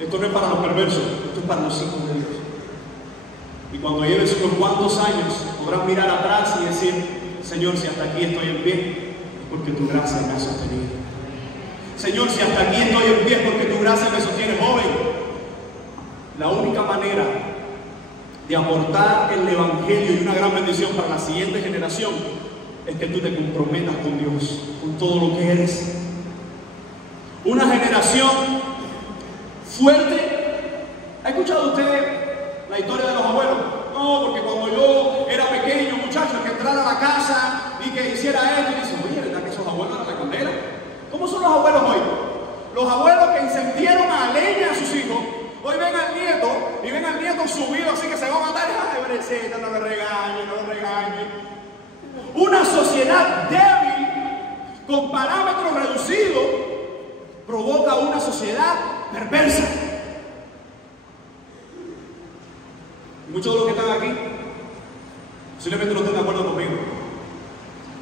esto no es para los perversos, esto es para los hijos de Dios. Y cuando lleves unos cuantos años, podrás mirar atrás y decir, Señor, si hasta aquí estoy en pie, es porque tu gracia me ha sostenido. Señor, si hasta aquí estoy en pie, es porque tu gracia me sostiene, joven. La única manera de aportar el Evangelio y una gran bendición para la siguiente generación es que tú te comprometas con Dios, con todo lo que eres. Una generación fuerte. ¿Ha escuchado usted la historia de los abuelos? No, porque cuando yo era pequeño, muchacho, que entrara a la casa y que hiciera esto, y dice, oye, ¿verdad que esos abuelos eran la candela? ¿Cómo son los abuelos hoy? Los abuelos que encendieron a leña a sus hijos, hoy ven al nieto y ven al nieto subido así que se va a matar. Ay, Breceta, no le regañe, no le regañe. Una sociedad débil con parámetros reducidos provoca una sociedad perversa. Muchos de los que están aquí posiblemente no estén de acuerdo conmigo,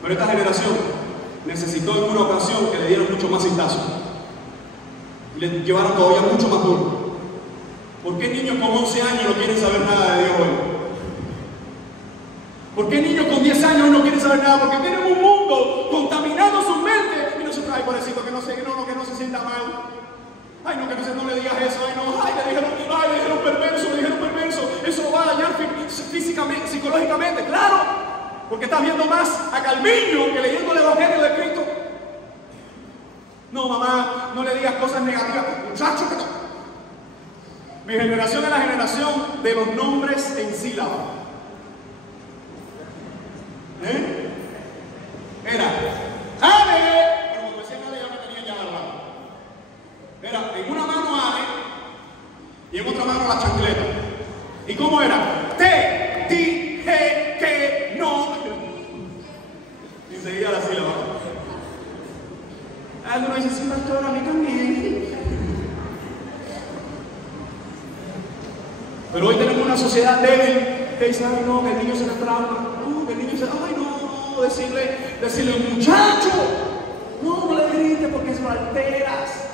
pero esta generación necesitó en una ocasión que le dieran mucho más cintazo y le llevaron todavía mucho más duro. ¿Por qué niños con 11 años no quieren saber nada de Dios hoy? ¿Por qué niños con 10 años no quieren saber nada? Porque tienen un mundo contaminando sus mentes y nosotros, ay, pobrecito, que no se sienta mal. Ay, no, que no le digas eso. Ay, no, le dijeron perverso. Eso lo va a dañar físicamente, psicológicamente. Claro, porque estás viendo más a Calviño que leyendo el Evangelio de Cristo. No, mamá, no le digas cosas negativas. Muchacho, que no. Mi generación es la generación de los nombres en sílaba. Era Ale, pero cuando decían Ale ya me tenían ya agarrado. Era en una mano Ale y en otra mano la chancleta. ¿Y cómo era? Te, ti, je, que, no. Y seguía la sílaba. Algunos dicen, sí, pastor, a mí también. Pero hoy tenemos una sociedad débil que dice, ay no, que el niño se le trauma. No, que el niño se, ay no, decirle, muchacho, no le grites porque eso lo alteras.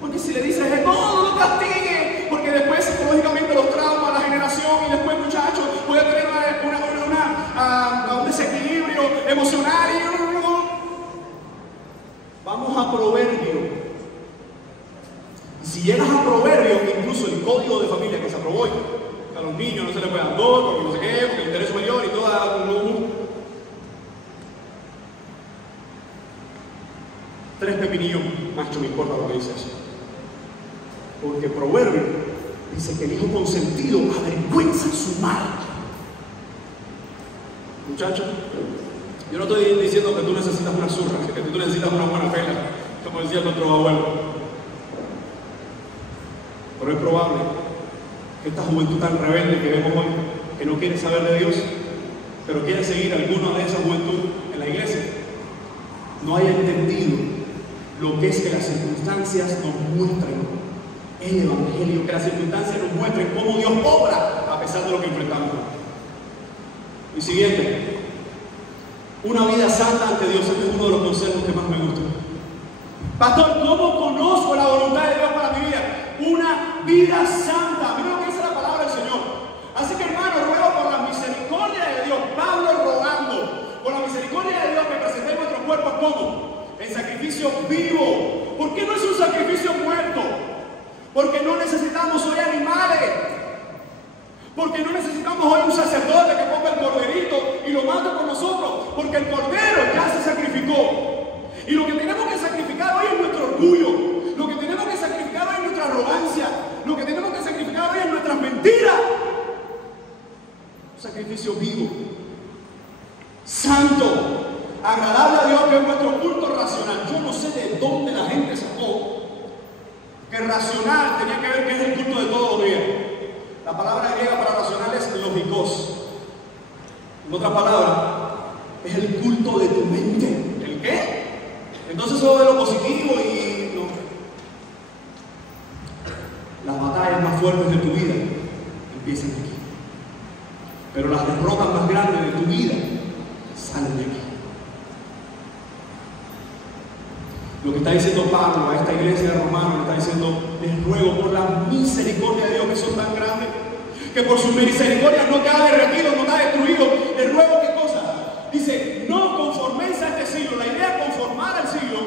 Porque si le dices, no lo castigue, porque después psicológicamente los trauma la generación y después, muchachos, voy a tener un desequilibrio emocional y Vamos a Proverbio. Y si llegas a Proverbio, incluso el código de familia que se aprobó hoy, que a los niños no se les puede dar dos, porque no sé qué, porque el interés superior y toda. Tres pepinillos, macho, me importa lo que dice eso. Porque Proverbio dice que el hijo consentido avergüenza su madre. Muchachos, yo no estoy diciendo que tú necesitas una zurra, que tú necesitas una buena pela, como decía nuestro abuelo. Pero es probable que esta juventud tan rebelde que vemos hoy, que no quiere saber de Dios, pero quiere seguir alguna de esa juventud en la iglesia, no haya entendido lo que es que las circunstancias nos muestren el Evangelio, que las circunstancias nos muestren cómo Dios obra a pesar de lo que enfrentamos. Y siguiente, una vida santa ante Dios. Este es uno de los consejos que más me gusta. Pastor, ¿cómo conozco la voluntad de Dios para mi vida? vida santa. Mira lo que dice la palabra del Señor. Así que, hermano, ruego por la misericordia de Dios, Pablo rogando por la misericordia de Dios, que presentemos nuestros cuerpos como en sacrificio vivo. ¿Por qué no es un sacrificio muerto? Porque no necesitamos hoy animales. Porque no necesitamos hoy un sacerdote que ponga el corderito y lo mate por nosotros. Porque el cordero ya se sacrificó. Y lo que tenemos que sacrificar hoy es nuestro orgullo. Lo que tenemos que sacrificar hoy es nuestra arrogancia. Lo que tenemos que sacrificar hoy es nuestras mentiras. Un sacrificio vivo, santo, agradable a Dios, que es nuestro culto racional. Yo no sé de dónde la gente sacó que racional tenía que ver que es el culto de todos los días. La palabra griega para racional es logikos. En otras palabras, es el culto de tu mente. ¿El qué? Entonces solo de lo positivo y no. Las batallas más fuertes de tu vida empiezan aquí. Pero las derrotas más grandes de tu vida salen de aquí. Lo que está diciendo Pablo a esta iglesia de Romanos, le está diciendo: les ruego por la misericordia de Dios, que son tan grandes, que por su misericordia no te ha derretido, no te ha destruido. Les ruego, ¿qué cosa? Dice: no conforméis a este siglo. La idea de conformar al siglo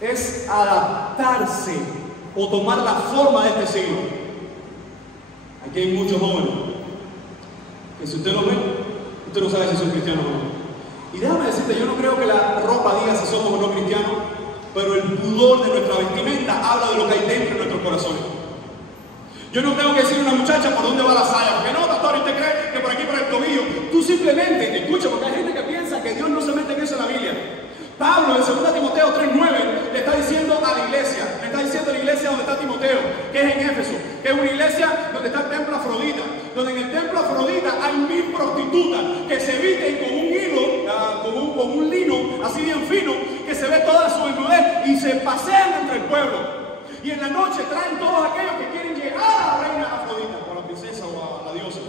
es adaptarse o tomar la forma de este siglo. Aquí hay muchos jóvenes que, si usted lo ve, usted no sabe si son cristianos o no. Y déjame decirte, yo no creo que la ropa diga si somos o no cristianos, pero el pudor de nuestra vestimenta habla de lo que hay dentro de nuestros corazones. Yo no tengo que decirle a una muchacha por dónde va la saya, porque no, pastor, ¿usted cree que por aquí por el tobillo? Tú simplemente, escucha, porque hay gente que piensa que Dios no se mete en eso en la Biblia. Pablo en 2 Timoteo 3:9 le está diciendo a la iglesia, donde está Timoteo, que es en Éfeso, que es una iglesia donde está el templo Afrodita, donde en el templo Afrodita hay 1000 prostitutas que se visten con un hilo, con un lino así bien fino, que se ve toda su desnudez y se pasean entre el pueblo. Y en la noche traen todos aquellos que quieren llegar a la reina Afrodita, o a la princesa o a la diosa.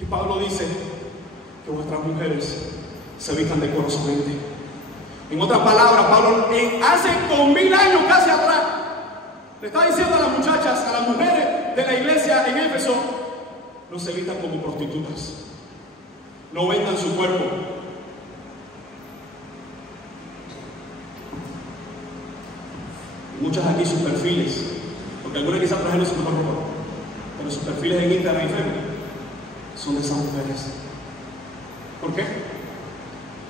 Y Pablo dice que vuestras mujeres se vistan decorosamente. En otras palabras, Pablo hace con 1000 años casi atrás le está diciendo a las muchachas, a las mujeres de la iglesia en Éfeso: no se vistan como prostitutas, no vendan su cuerpo. Muchas aquí sus perfiles, porque algunas quizás trajeron su mejor ropa, pero sus perfiles en Instagram y Facebook son de esas mujeres. ¿Por qué?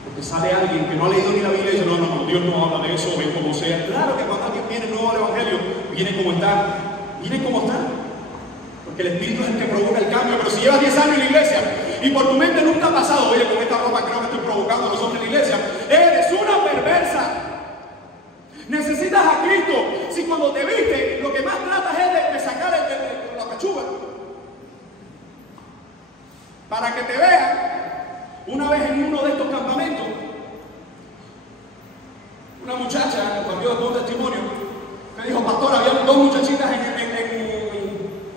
Porque sale alguien que no ha leído ni la Biblia y dice: no, Dios no habla de eso, ven como sea. Claro que cuando alguien viene nuevo al Evangelio, viene como está. Porque el Espíritu es el que provoca el cambio. Pero si llevas 10 años en la iglesia y por tu mente nunca ha pasado: oye, con esta ropa creo que estoy provocando a los hombres en la iglesia, eres una perversa. Necesitas a Cristo. Si cuando te viste lo que más tratas es de sacar la pechuga para que te vean. Una vez en uno de estos campamentos, una muchacha compartió con un testimonio que dijo: pastor, había 2 muchachitas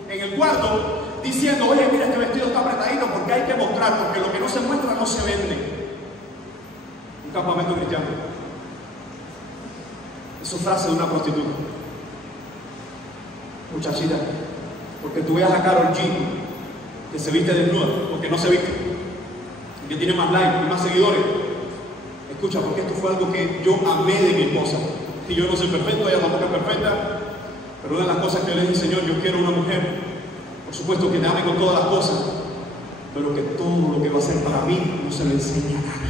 en el cuarto diciendo: oye, mira, este vestido está apretadito porque hay que mostrar, porque lo que no se muestra no se vende. Un campamento cristiano. Eso es frase de una prostituta. Muchachita, porque tú veas a Karol G, que se viste desnuda, porque no se viste, que tiene más likes y más seguidores. Escucha, porque esto fue algo que yo amé de mi esposa. Y yo no soy perfecto, ella tampoco es perfecta, pero una de las cosas que yo le dije: Señor, yo quiero una mujer, por supuesto, que te ame con todas las cosas, pero que todo lo que va a hacer para mí no se lo enseña a nadie.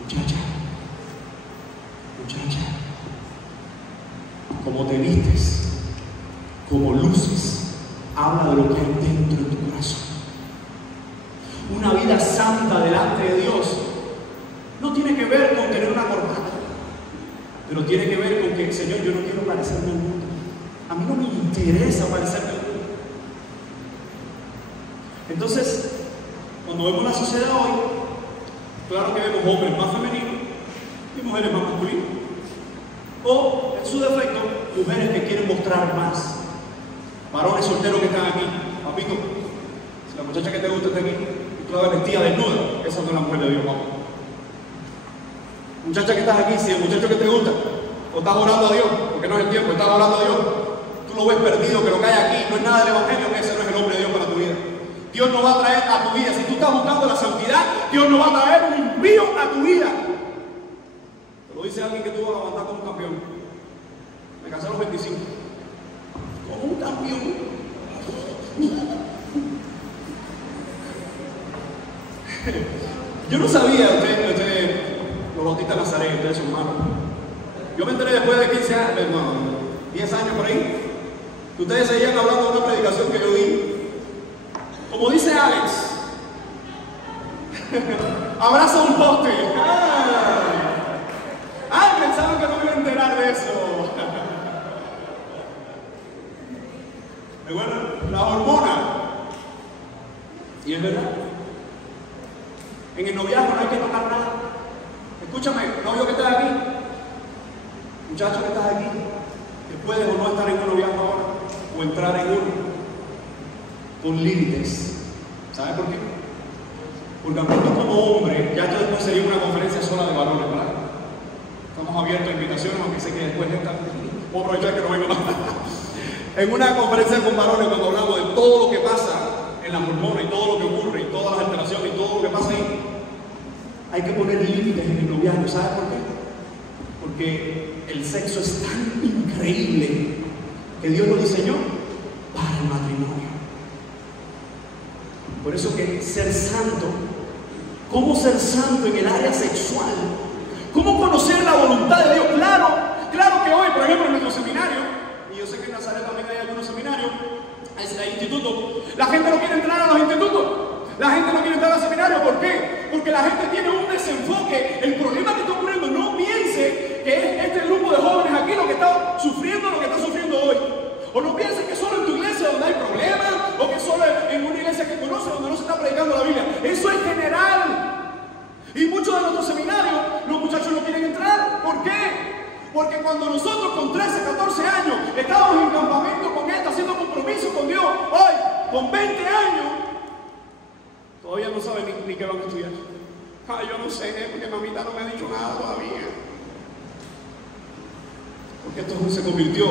Muchacha, como te vistes, como luces, habla de lo que hay dentro de tu corazón. Una vida santa delante de Dios no tiene que ver con tener una corbata, pero tiene que ver con que: Señor, yo no quiero parecerme al mundo. A mí no me interesa parecerme al mundo. Entonces, cuando vemos la sociedad hoy, claro que vemos hombres más femeninos y mujeres más masculinas. O, en su defecto, mujeres que quieren mostrar más. Varones solteros que están aquí: papito, si la muchacha que te gusta está aquí, tú la ves vestida desnuda, esa no es la mujer de Dios, vamos. Muchacha que estás aquí, si el muchacho que te gusta, o estás orando a Dios, porque no es el tiempo, estás orando a Dios, tú lo ves perdido, que lo que hay aquí no es nada del Evangelio, ese no es el hombre de Dios para tu vida. Dios no va a traer a tu vida, si tú estás buscando la santidad, Dios no va a traer un impío a tu vida. Te lo dice alguien que tú vas a aguantar como un campeón. Me casé a los 25. Como un campeón. Yo no sabía, ustedes, los bautistas Nazaret, ustedes son malos. Yo me enteré después de 15 años, no, 10 años por ahí, que ustedes seguían hablando de una predicación que yo vi. Como dice Alex, abraza un poste. Pensaron que no me iba a enterar de eso. ¿Recuerdan? La hormona. Y es verdad. En el noviazgo no hay que tocar nada. Escúchame, novio que estás aquí, muchacho que estás aquí, que puedes o no estar en un noviazgo ahora, o entrar en uno, con límites. ¿Sabes por qué? Porque aunque tú como hombre, ya esto después sería una conferencia sola de valores, ¿verdad? Estamos abiertos a invitaciones, aunque sé que después esta, puedo aprovechar que no vengo más. En una conferencia con varones, cuando hablamos de todo lo que pasa en la hormona y todo lo que ocurre y todas las alteraciones y todo lo que pasa ahí, hay que poner límites en el noviazgo. ¿Sabes por qué? Porque el sexo es tan increíble que Dios lo diseñó para el matrimonio. Por eso que ser santo, ¿cómo ser santo en el área sexual? ¿Cómo conocer la voluntad de Dios? Claro que hoy, por ejemplo, en nuestro seminario, y yo sé que en Nazaret también hay algunos seminarios, hay institutos, la gente no quiere entrar a los institutos, la gente no quiere entrar al seminario. ¿Por qué? Porque la gente tiene un desenfoque. El problema que está ocurriendo, no piense que es este grupo de jóvenes aquí lo que está sufriendo hoy. O no pienses que solo en tu iglesia donde hay problemas, o que solo en una iglesia que conoce donde no se está predicando la Biblia. Eso es general. Y muchos de nuestros seminarios, los muchachos no quieren entrar. ¿Por qué? Porque cuando nosotros con 13, 14 años estábamos en campamento con esto, haciendo compromiso con Dios, hoy, con 20 años, todavía no saben ni qué van a estudiar. Yo no sé, porque mamita no me ha dicho nada todavía. Porque esto se convirtió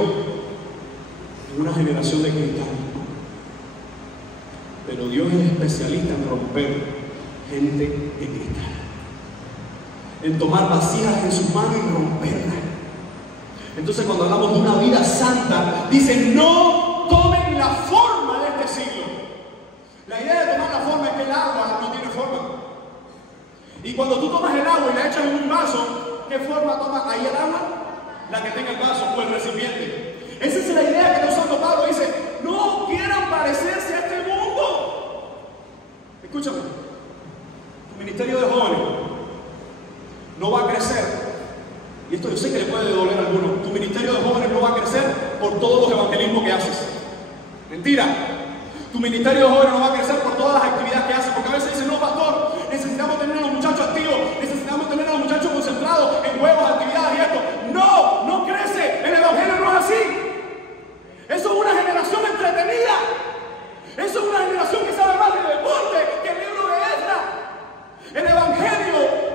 en una generación de cristal. Pero Dios es especialista en romper gente de cristal. En tomar vasijas en sus manos y romperlas. Entonces cuando hablamos de una vida santa, dice: no tomen la forma de este siglo. La idea de tomar la forma es que el agua no tiene forma. Y cuando tú tomas el agua y la echas en un vaso, ¿qué forma toma ahí el agua? La que tenga el vaso o el recipiente. Esa es la idea que está usando Pablo. Dice: no quieran parecerse a este mundo. Escúchame, tu ministerio de jóvenes no va a crecer. Y esto yo sé que le puede doler a algunos. Tu ministerio de jóvenes no va a crecer por todos los evangelismos que haces. Mentira. Tu ministerio de jóvenes no va a crecer por todas las actividades que haces. Porque a veces dicen: no, pastor, necesitamos tener a los muchachos activos, necesitamos tener a los muchachos concentrados en juegos, actividades y esto. No crece. El evangelio no es así. Eso es una generación entretenida. Eso es una generación que sabe más de deporte que el libro de Esdras. El evangelio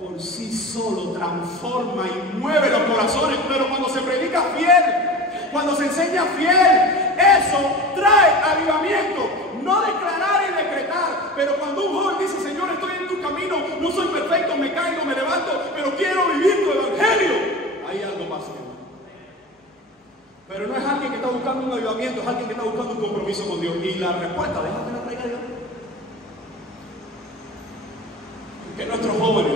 por sí solo transforma y mueve los corazones, pero cuando se predica fiel, cuando se enseña fiel, eso trae avivamiento. No declarar y decretar, pero cuando un joven dice: Señor, estoy en tu camino, no soy perfecto, me caigo, me levanto, pero quiero vivir tu evangelio, ahí algo pasa. Pero no es alguien que está buscando un avivamiento, es alguien que está buscando un compromiso con Dios. Y la respuesta, déjame la traiga Dios. Que nuestros jóvenes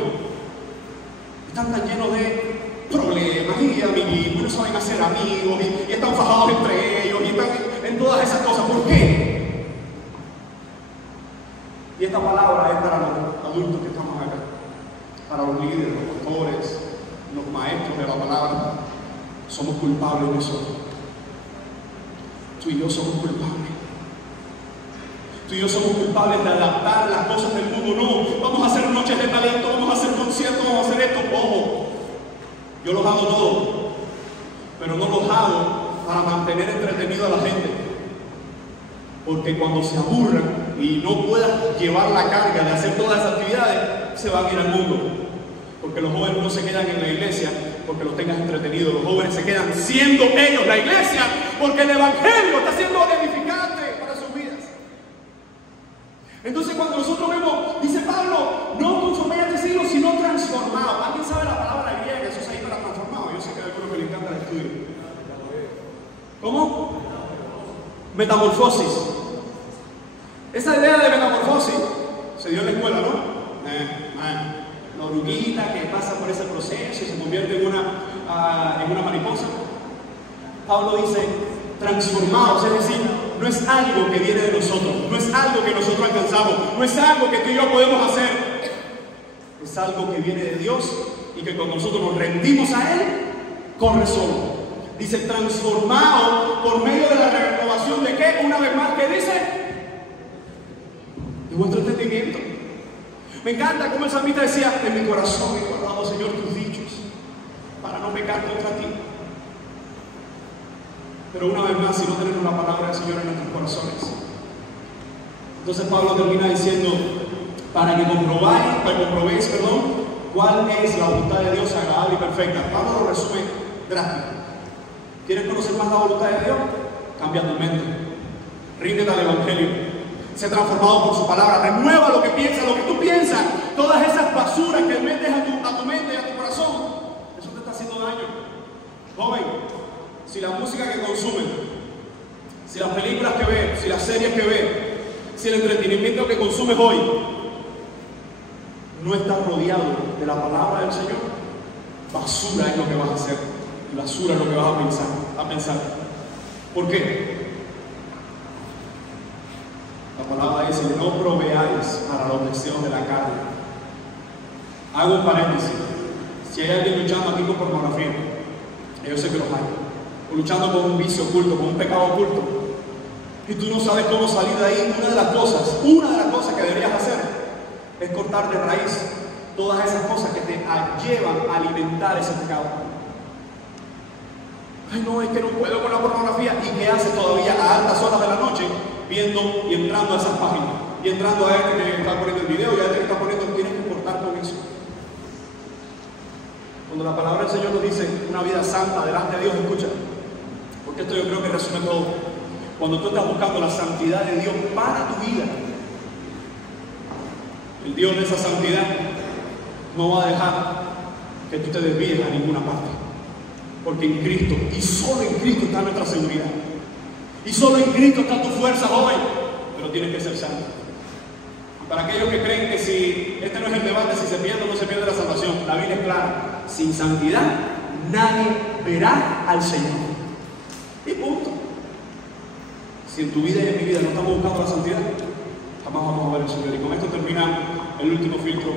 están tan llenos de problemas y amiguismos, no saben hacer amigos, y están fajados entre ellos, y están en todas esas cosas. ¿Por qué? Y esta palabra es para los adultos que estamos acá, para los líderes, los pastores, los maestros de la palabra. Somos culpables nosotros. Tú y yo somos culpables. Tú y yo somos culpables de adaptar las cosas del mundo. No, vamos a hacer noches de talento, vamos a hacer conciertos, vamos a hacer esto. Ojo, yo los hago todos, pero no los hago para mantener entretenido a la gente. Porque cuando se aburran y no puedan llevar la carga de hacer todas esas actividades, se van a ir al mundo. Porque Porque los jóvenes no se quedan en la iglesia porque los tengas entretenidos. Los jóvenes se quedan siendo ellos la iglesia porque el evangelio está siendo edificante para sus vidas. Entonces cuando nosotros vemos, dice Pablo, no conforméis a este siglo, sino transformado. ¿Alguien sabe la palabra griega? Eso es ahí para transformado. Yo sé que a algunos que le encanta el estudio. ¿Cómo? Metamorfosis. Esa idea de metamorfosis se dio en la escuela, ¿no? La oruguita que pasa por ese proceso y se convierte en una mariposa. Pablo dice transformados, es decir, no es algo que viene de nosotros, no es algo que nosotros alcanzamos, no es algo que tú y yo podemos hacer, es algo que viene de Dios y que cuando nosotros nos rendimos a Él, corre solo. Dice transformado por medio de la renovación de ¿qué? Una vez más, ¿qué dice? De vuestro entendimiento. Me encanta como el salmista decía, en mi corazón he guardado, Señor, tus dichos, para no pecar contra ti. Pero una vez más, si no tenemos la palabra del Señor en nuestros corazones. Entonces Pablo termina diciendo, para que comprobéis, cuál es la voluntad de Dios agradable y perfecta. Pablo lo resume drástico. ¿Quieres conocer más la voluntad de Dios? Cambia tu mente. Ríndete al evangelio. Sé transformado por su palabra, renueva lo que piensas, lo que tú piensas, todas esas basuras que metes a tu mente y a tu corazón, eso te está haciendo daño. Joven, si la música que consumen, si las películas que ves, si las series que ves, si el entretenimiento que consumes hoy no está rodeado de la palabra del Señor, basura es lo que vas a hacer, basura es lo que vas a pensar. ¿Por qué? La palabra dice, no proveáis para los deseos de la carne. Hago un paréntesis. Si hay alguien luchando aquí con pornografía, yo sé que los hay, o luchando con un vicio oculto, con un pecado oculto, y tú no sabes cómo salir de ahí, una de las cosas que deberías hacer es cortar de raíz todas esas cosas que te llevan a alimentar ese pecado. Ay, no, es que no puedo con la pornografía. ¿Y qué haces todavía a altas horas de la noche? Viendo y entrando a esas páginas, y entrando a este que está poniendo el video, y a este que está poniendo, tienes que cortar con eso. Cuando la palabra del Señor nos dice una vida santa delante de Dios, escucha, porque esto yo creo que resume todo. Cuando tú estás buscando la santidad de Dios para tu vida, el Dios de esa santidad no va a dejar que tú te desvíes a ninguna parte, porque en Cristo, y solo en Cristo está nuestra seguridad. Y solo en Cristo está tu fuerza, joven, pero tienes que ser santo. Para aquellos que creen que si este no es el debate, si se pierde o no se pierde la salvación, la Biblia es clara: sin santidad nadie verá al Señor. Y punto. Si en tu vida y en mi vida no estamos buscando la santidad, jamás vamos a ver al Señor. Y con esto termina el último filtro.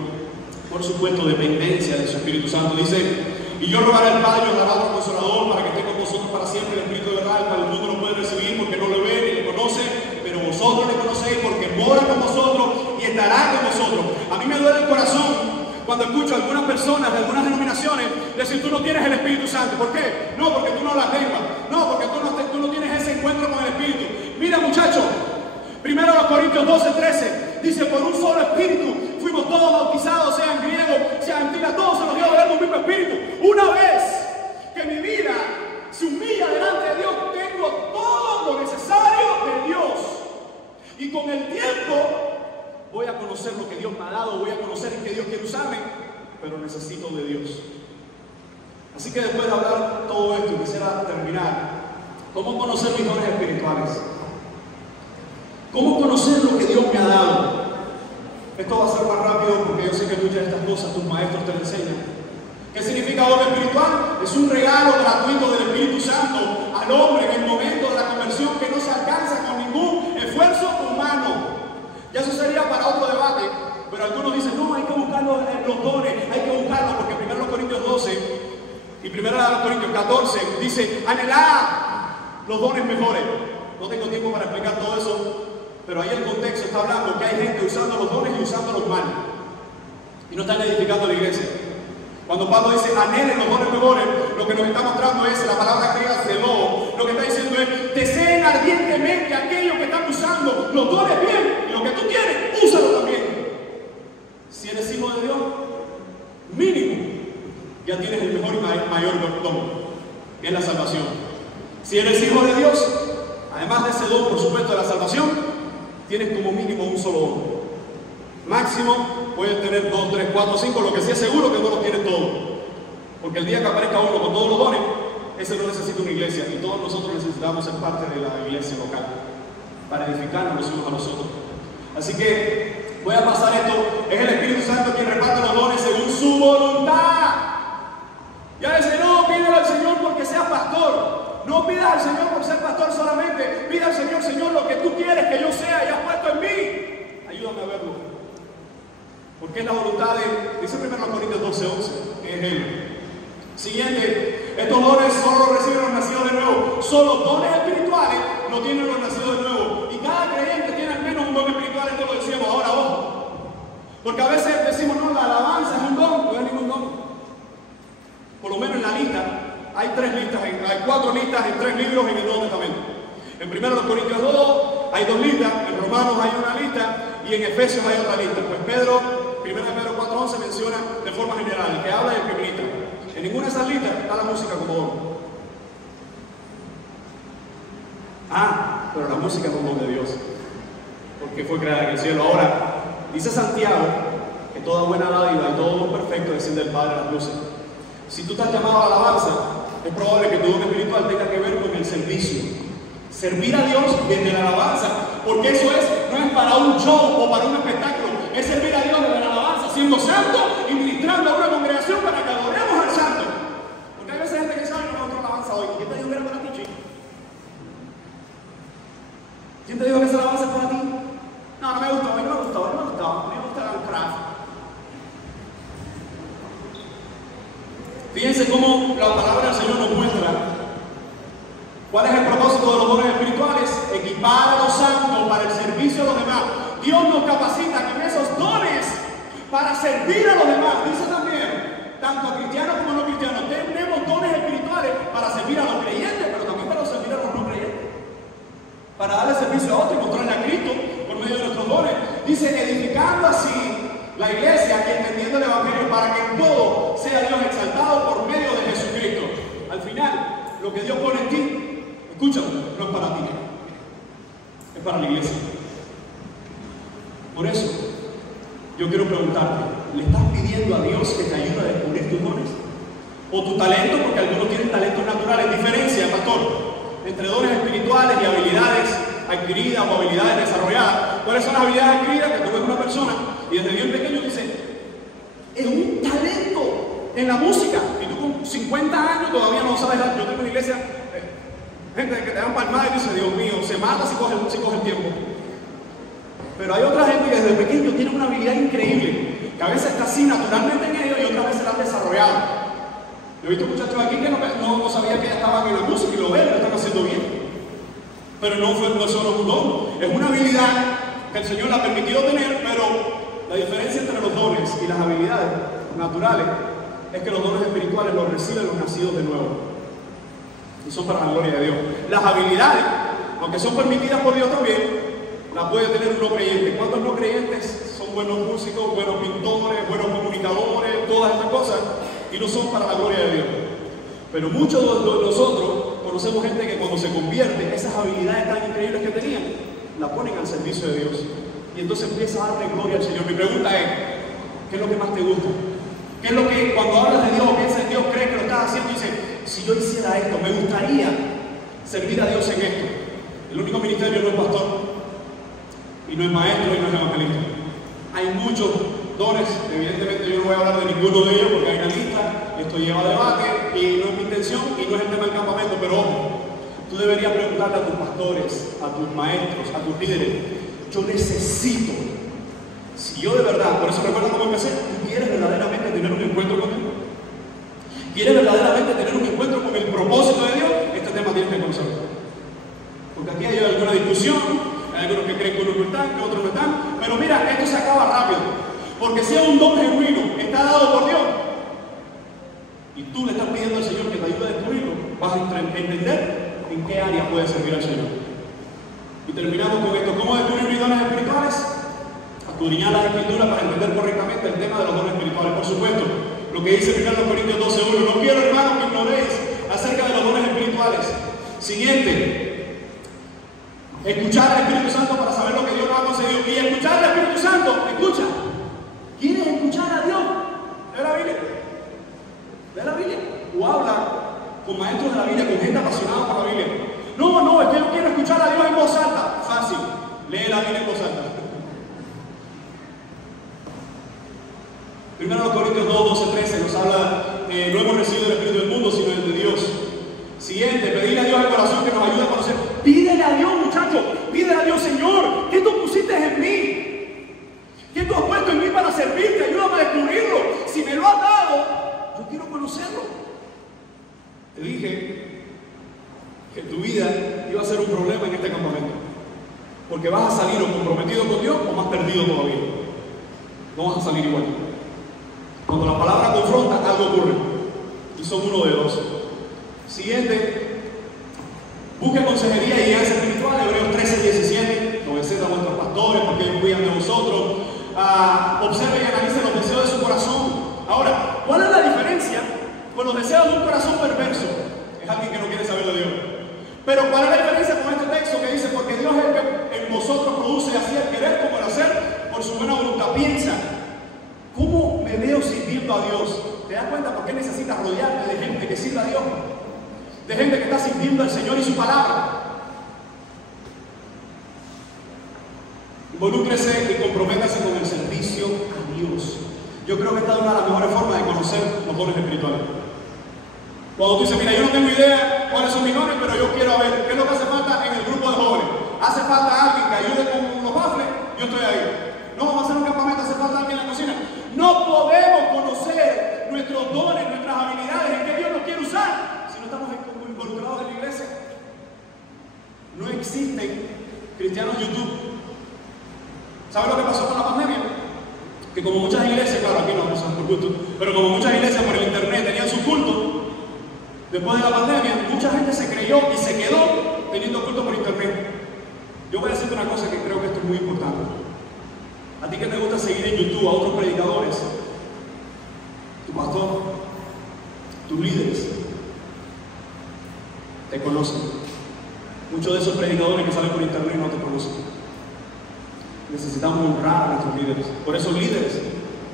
Por supuesto, dependencia de su Espíritu Santo. Dice: y yo rogaré al Padre, os dará otro Consolador, para que esté con vosotros para siempre, el Espíritu de verdad, el cual el mundo no puede recibir porque no le ve ni le conoce, pero vosotros le conocéis porque mora con vosotros y estará con vosotros. A mí me duele el corazón cuando escucho a algunas personas de algunas denominaciones decir: tú no tienes el Espíritu Santo. ¿Por qué? No, porque tú no la tengas. No, porque tú no tienes ese encuentro con el Espíritu. Mira, muchachos, 1 Corintios 12:13 dice: por un solo Espíritu fuimos todos bautizados, sean griegos, sean antigas, todos se nos dio a beber de un mismo Espíritu. Una vez que mi vida se humilla delante de Dios, tengo todo lo necesario de Dios. Y con el tiempo voy a conocer lo que Dios me ha dado, voy a conocer en qué Dios quiere usarme, pero necesito de Dios. Así que después de hablar todo esto, quisiera terminar. ¿Cómo conocer mis dones espirituales? ¿Cómo conocer lo que Dios me ha dado? Esto va a ser más rápido porque yo sé que muchas de estas cosas tus maestros te lo enseñan. ¿Qué significa don espiritual? Es un regalo gratuito del Espíritu Santo al hombre en el momento de la conversión, que no se alcanza con ningún esfuerzo humano. Ya eso sería para otro debate, pero algunos dicen: no, hay que buscar los dones, hay que buscarlos, porque 1 Corintios 12 y 1 Corintios 14 dice: anhelad los dones mejores. No tengo tiempo para explicar todo eso, pero ahí el contexto está hablando que hay gente usando los dones y usándolos mal, y no están edificando la iglesia. Cuando Pablo dice anhelen los dones mejores, lo que nos está mostrando es la palabra griega zeló. Lo que está diciendo es: deseen ardientemente aquellos que están usando los dones bien, y lo que tú quieres, úsalo también. Si eres hijo de Dios, mínimo ya tienes el mejor y mayor don, que es la salvación. Si eres hijo de Dios, además de ese don, por supuesto, de la salvación, tienes como mínimo un solo don. Máximo puedes tener 2, 3, 4, 5, lo que sí es seguro que no lo tienes todo. Porque el día que aparezca uno con todos los dones, ese no necesita una iglesia, y todos nosotros necesitamos ser parte de la iglesia local para edificarnos los unos a los otros. Así que voy a pasar esto. Es el Espíritu Santo quien reparte los dones según su voluntad. Ya dice, no pídele al Señor porque seas pastor. No pidas al Señor por ser pastor solamente. Pida al Señor, Señor, lo que tú quieres que yo sea y has puesto en mí. Ayúdame a verlo. Porque es la voluntad de, dice 1 Corintios 12:11, que es Él. Siguiente, estos dones solo los reciben los nacidos de nuevo. Solo dones espirituales lo tienen los nacidos de nuevo. Y cada creyente tiene al menos un don espiritual, esto lo decíamos. Ahora, ojo. Porque a veces decimos, no, la alabanza es un don, no es ningún don. Por lo menos en la lista, hay 3 listas, hay 4 listas en 3 libros en el Nuevo Testamento. En 1 Corintios 2 hay 2 listas, en Romanos hay una lista y en Efesios hay otra lista. Pues 1 Pedro 4:11 menciona de forma general, el que habla y el que grita. En ninguna de esas listas está la música como don. Pero la música es un don de Dios, porque fue creada en el cielo. Ahora, dice Santiago que toda buena dádiva y todo don perfecto desciende del Padre de las luces. Si tú estás llamado a la alabanza, es probable que tu don espiritual tenga que ver con el servicio. Servir a Dios desde la alabanza, porque eso no es para un show o para un espectáculo, es servir a Dios desde la alabanza, siendo santo y ministrando a una congregación para que adoremos al santo. Porque hay veces gente que sabe que no me alabanza hoy. ¿Quién te dijo que era para ti, chico? ¿Quién te dijo que esa alabanza es para ti? No me gustó, a mí no me gustó, a mí me gusta el craft. Fíjense cómo la palabra del Señor nos muestra cuál es el propósito de los dones espirituales: equipar a los santos para el servicio a los demás. Dios nos capacita con esos dones para servir a los demás. Dice también, tanto a cristianos como a no cristianos, tenemos dones espirituales para servir a los creyentes, pero también para servir a los no creyentes, para darle servicio a otros y mostrarle a Cristo por medio de nuestros dones. Dice, edificando así la iglesia, entendiendo el Evangelio, para que en todo sea Dios exaltado por medio de Jesucristo. Al final, lo que Dios pone en ti, escúchame, no es para ti, es para la iglesia. Por eso, yo quiero preguntarte, ¿le estás pidiendo a Dios que te ayude a descubrir tus dones? O tu talento, porque algunos tienen talentos naturales. Diferencia, pastor, entre dones espirituales y habilidades adquiridas o habilidades desarrolladas. ¿Cuáles son las habilidades adquiridas? Que tú ves una persona y desde bien pequeño dice, es un talento en la música, y tú con 50 años todavía no sabes. Yo tengo en la iglesia gente que te dan palmadas y dice, Dios mío, se mata si coge el tiempo. Pero hay otra gente que desde pequeño tiene una habilidad increíble, que a veces está así naturalmente en ellos y otras veces la han desarrollado. Yo he visto muchachos aquí que no sabían que ya estaban en la música y lo ven, lo están haciendo bien. Pero no es solo un don, es una habilidad que el Señor le ha permitido tener, pero la diferencia entre los dones y las habilidades naturales es que los dones espirituales los reciben los nacidos de nuevo y son para la gloria de Dios. Las habilidades, aunque son permitidas por Dios también, las puede tener un no creyente. ¿Cuántos no creyentes son buenos músicos, buenos pintores, buenos comunicadores, todas estas cosas, y no son para la gloria de Dios? Pero muchos de nosotros conocemos gente que cuando se convierte, esas habilidades tan increíbles que tenían, la ponen al servicio de Dios. Y entonces empieza a darle gloria al Señor. Mi pregunta es, ¿qué es lo que más te gusta? ¿Qué es lo que cuando hablas de Dios, piensas en Dios, crees que lo estás haciendo y dices, si yo hiciera esto, me gustaría servir a Dios en esto? El único ministerio no es pastor, y no es maestro, y no es evangelista. Hay muchos dones, evidentemente yo no voy a hablar de ninguno de ellos porque hay una lista, esto lleva a debate, y no es mi intención, y no es el tema del campamento, pero ojo, tú deberías preguntarle a tus pastores, a tus maestros, a tus líderes, yo necesito, si yo de verdad, por eso recuerda cómo empecé, ¿tú quieres verdaderamente tener un encuentro con Dios? ¿Quieres verdaderamente tener un encuentro con el propósito de Dios? Este tema tienes que conocerlo. Porque aquí hay alguna discusión, hay algunos que creen que unos no están, que otros no están, pero mira, esto se acaba rápido. Porque si es un don genuino, está dado por Dios, y tú le estás pidiendo al Señor que te ayude a descubrirlo, vas a entender en qué área puedes servir al Señor. Y terminamos con esto. ¿Cómo descubrir mis dones espirituales? Escudriñar las Escrituras para entender correctamente el tema de los dones espirituales. Por supuesto, lo que dice 1 Corintios 12:1. No quiero, hermanos, que ignoréis acerca de los dones espirituales. Siguiente, escuchar al Espíritu Santo para saber lo que Dios nos ha concedido. Y escuchar al Espíritu Santo, escucha. ¿Quieres escuchar a Dios? Lee la Biblia. Lee la Biblia. O habla con maestros de la Biblia, con gente apasionada por la Biblia. No, es que yo quiero escuchar a Dios en voz alta. Fácil. Lee la Biblia en voz alta. 1 Corintios 2:12-13 nos habla, no hemos recibido el Espíritu del mundo, sino el de Dios. Siguiente, pedirle a Dios en oración que nos ayude a conocer. Pídele a Dios, muchachos, pídele a Dios, Señor, ¿qué tú pusiste en mí? ¿Qué tú has puesto en mí para servirte? Ayúdame a descubrirlo. Si me lo has dado, yo quiero conocerlo. Te dije que tu vida iba a ser un problema en este campamento, porque vas a salir o comprometido con Dios o más perdido todavía. No vas a salir igual. Cuando la palabra confronta, algo ocurre. Y son uno de dos. Siguiente, busque consejería y guianza espiritual. Hebreos 13:17. Obedeced a vuestros pastores porque ellos cuidan de vosotros. Observe y analice los deseos de su corazón. Ahora, ¿cuál es la diferencia con los deseos de un corazón perverso? Es alguien que no quiere saber de Dios. Pero ¿cuál es la diferencia con este texto que dice: porque Dios es el que en vosotros produce así el querer como el hacer por su buena voluntad? Piensa, ¿cómo me veo sirviendo a Dios? ¿Te das cuenta por qué necesitas rodearte de gente que sirva a Dios? De gente que está sirviendo al Señor y su palabra. Involúcrese y comprométase con el servicio a Dios. Yo creo que esta es una de las mejores formas de conocer los dones espirituales. Cuando tú dices: mira, yo no tengo idea cuáles son mis dones, pero yo quiero ver qué es lo que hace falta en el grupo de jóvenes. Hace falta alguien que ayude con los baffles, yo estoy ahí. No vamos a hacer un campamento, hace falta alguien en la cocina. No podemos conocer nuestros dones, nuestras habilidades, en qué Dios nos quiere usar, si no estamos involucrados en la iglesia. No existen cristianos YouTube. ¿Sabe lo que pasó con la pandemia? Que como muchas iglesias, claro, aquí no son por gusto, pero como muchas iglesias por el internet tenían su culto, después de la pandemia, mucha gente se creyó y se quedó teniendo culto por internet. Yo voy a decirte una cosa que creo que esto es muy importante. A ti que te gusta seguir en YouTube a otros predicadores, tu pastor, tus líderes, te conocen. Muchos de esos predicadores que salen por internet no te conocen. Necesitamos honrar a nuestros líderes. Por eso, líderes,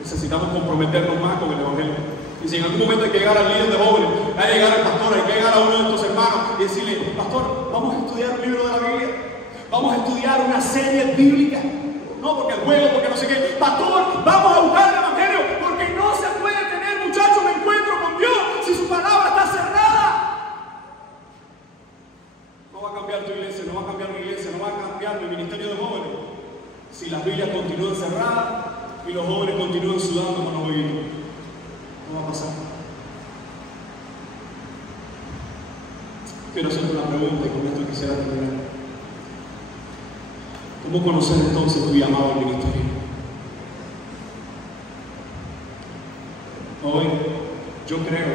necesitamos comprometernos más con el Evangelio. Y si en algún momento hay que llegar al líder de jóvenes, hay que llegar al pastor, hay que llegar a uno de estos hermanos y decirle: pastor, vamos a estudiar un libro de la Biblia, vamos a estudiar una serie bíblica. No porque el juego, porque no sé qué. Pastor, vamos a buscar el Evangelio, porque no se puede tener, muchachos, un encuentro con Dios si su palabra está cerrada. No va a cambiar tu iglesia, no va a cambiar mi iglesia, no va a cambiar mi ministerio de jóvenes si las Biblias continúan cerradas y los jóvenes continúan sudando con los oídos. No va a pasar. Quiero hacerte una pregunta y con esto quisiera terminar. ¿Cómo conocer entonces tu llamado al ministerio? Hoy yo creo,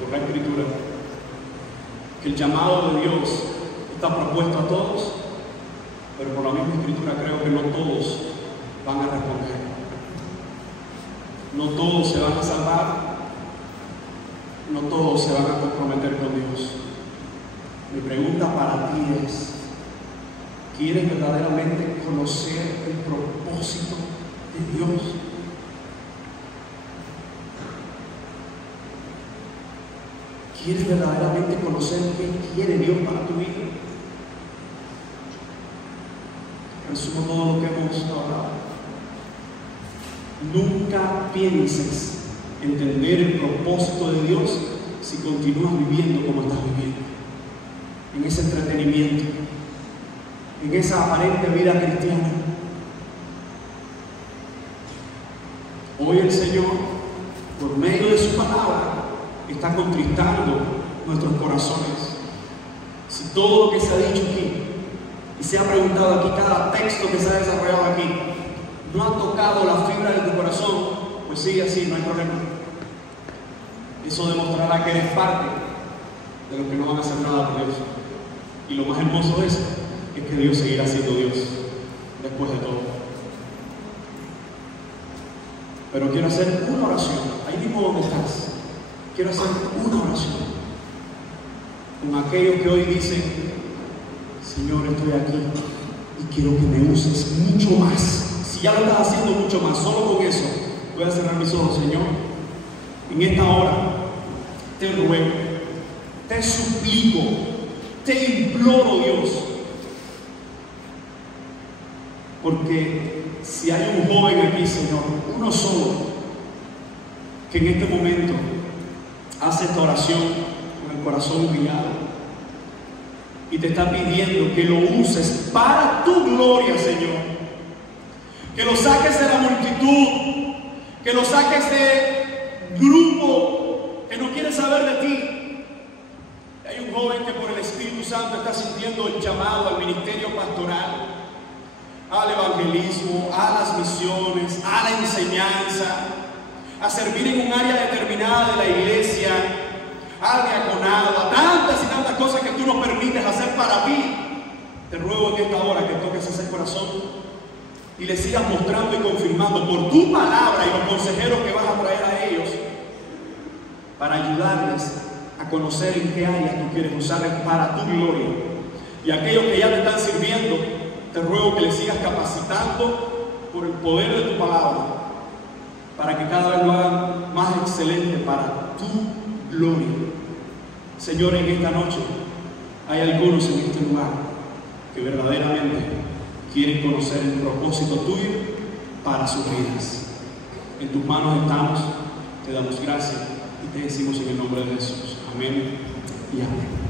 por la Escritura, que el llamado de Dios está propuesto a todos, pero por la misma Escritura creo que no todos van a responder. No todos se van a salvar, no todos se van a comprometer con Dios. Mi pregunta para ti es: ¿quieres verdaderamente conocer el propósito de Dios? ¿Quieres verdaderamente conocer qué quiere Dios para tu vida? Resumo todo lo que hemos hablado. Nunca pienses entender el propósito de Dios si continúas viviendo como estás viviendo, en ese entretenimiento, en esa aparente vida cristiana. Hoy el Señor, por medio de su palabra, está contristando nuestros corazones. Si todo lo que se ha dicho aquí y se ha preguntado aquí, cada texto que se ha desarrollado aquí, no ha tocado la fibra de tu corazón, pues sigue así, no hay problema. Eso demostrará que eres parte de los que no van a hacer nada por Dios. Y lo más hermoso es que Dios seguirá siendo Dios después de todo. Pero quiero hacer una oración. ahí mismo donde estás, quiero hacer una oración con aquellos que hoy dicen: Señor, estoy aquí y quiero que me uses mucho más. Si ya lo estás haciendo mucho más, solo con eso voy a cerrar mis ojos. Señor, en esta hora te ruego, te suplico, te imploro, Dios, porque si hay un joven aquí, Señor, uno solo, que en este momento hace esta oración con el corazón humillado y te está pidiendo que lo uses para tu gloria, Señor, que lo saques de la multitud, que lo saques de grupo que no quiere saber de ti. Hay un joven que por el Espíritu Santo está sintiendo el llamado al ministerio pastoral, al evangelismo, a las misiones, a la enseñanza, a servir en un área determinada de la iglesia, al diaconado, a tantas y tantas cosas que tú nos permites hacer para ti. Te ruego en esta hora que toques ese corazón y le sigas mostrando y confirmando por tu palabra y los consejeros que vas a traer a ellos para ayudarles a conocer en qué áreas tú quieres usarles para tu gloria. Y aquellos que ya te están sirviendo, te ruego que les sigas capacitando por el poder de tu palabra, para que cada vez lo hagan más excelente para tu gloria. Señor, en esta noche hay algunos en este lugar que verdaderamente quieren conocer el propósito tuyo para sus vidas. En tus manos estamos, te damos gracias y te decimos en el nombre de Jesús. Amén y amén.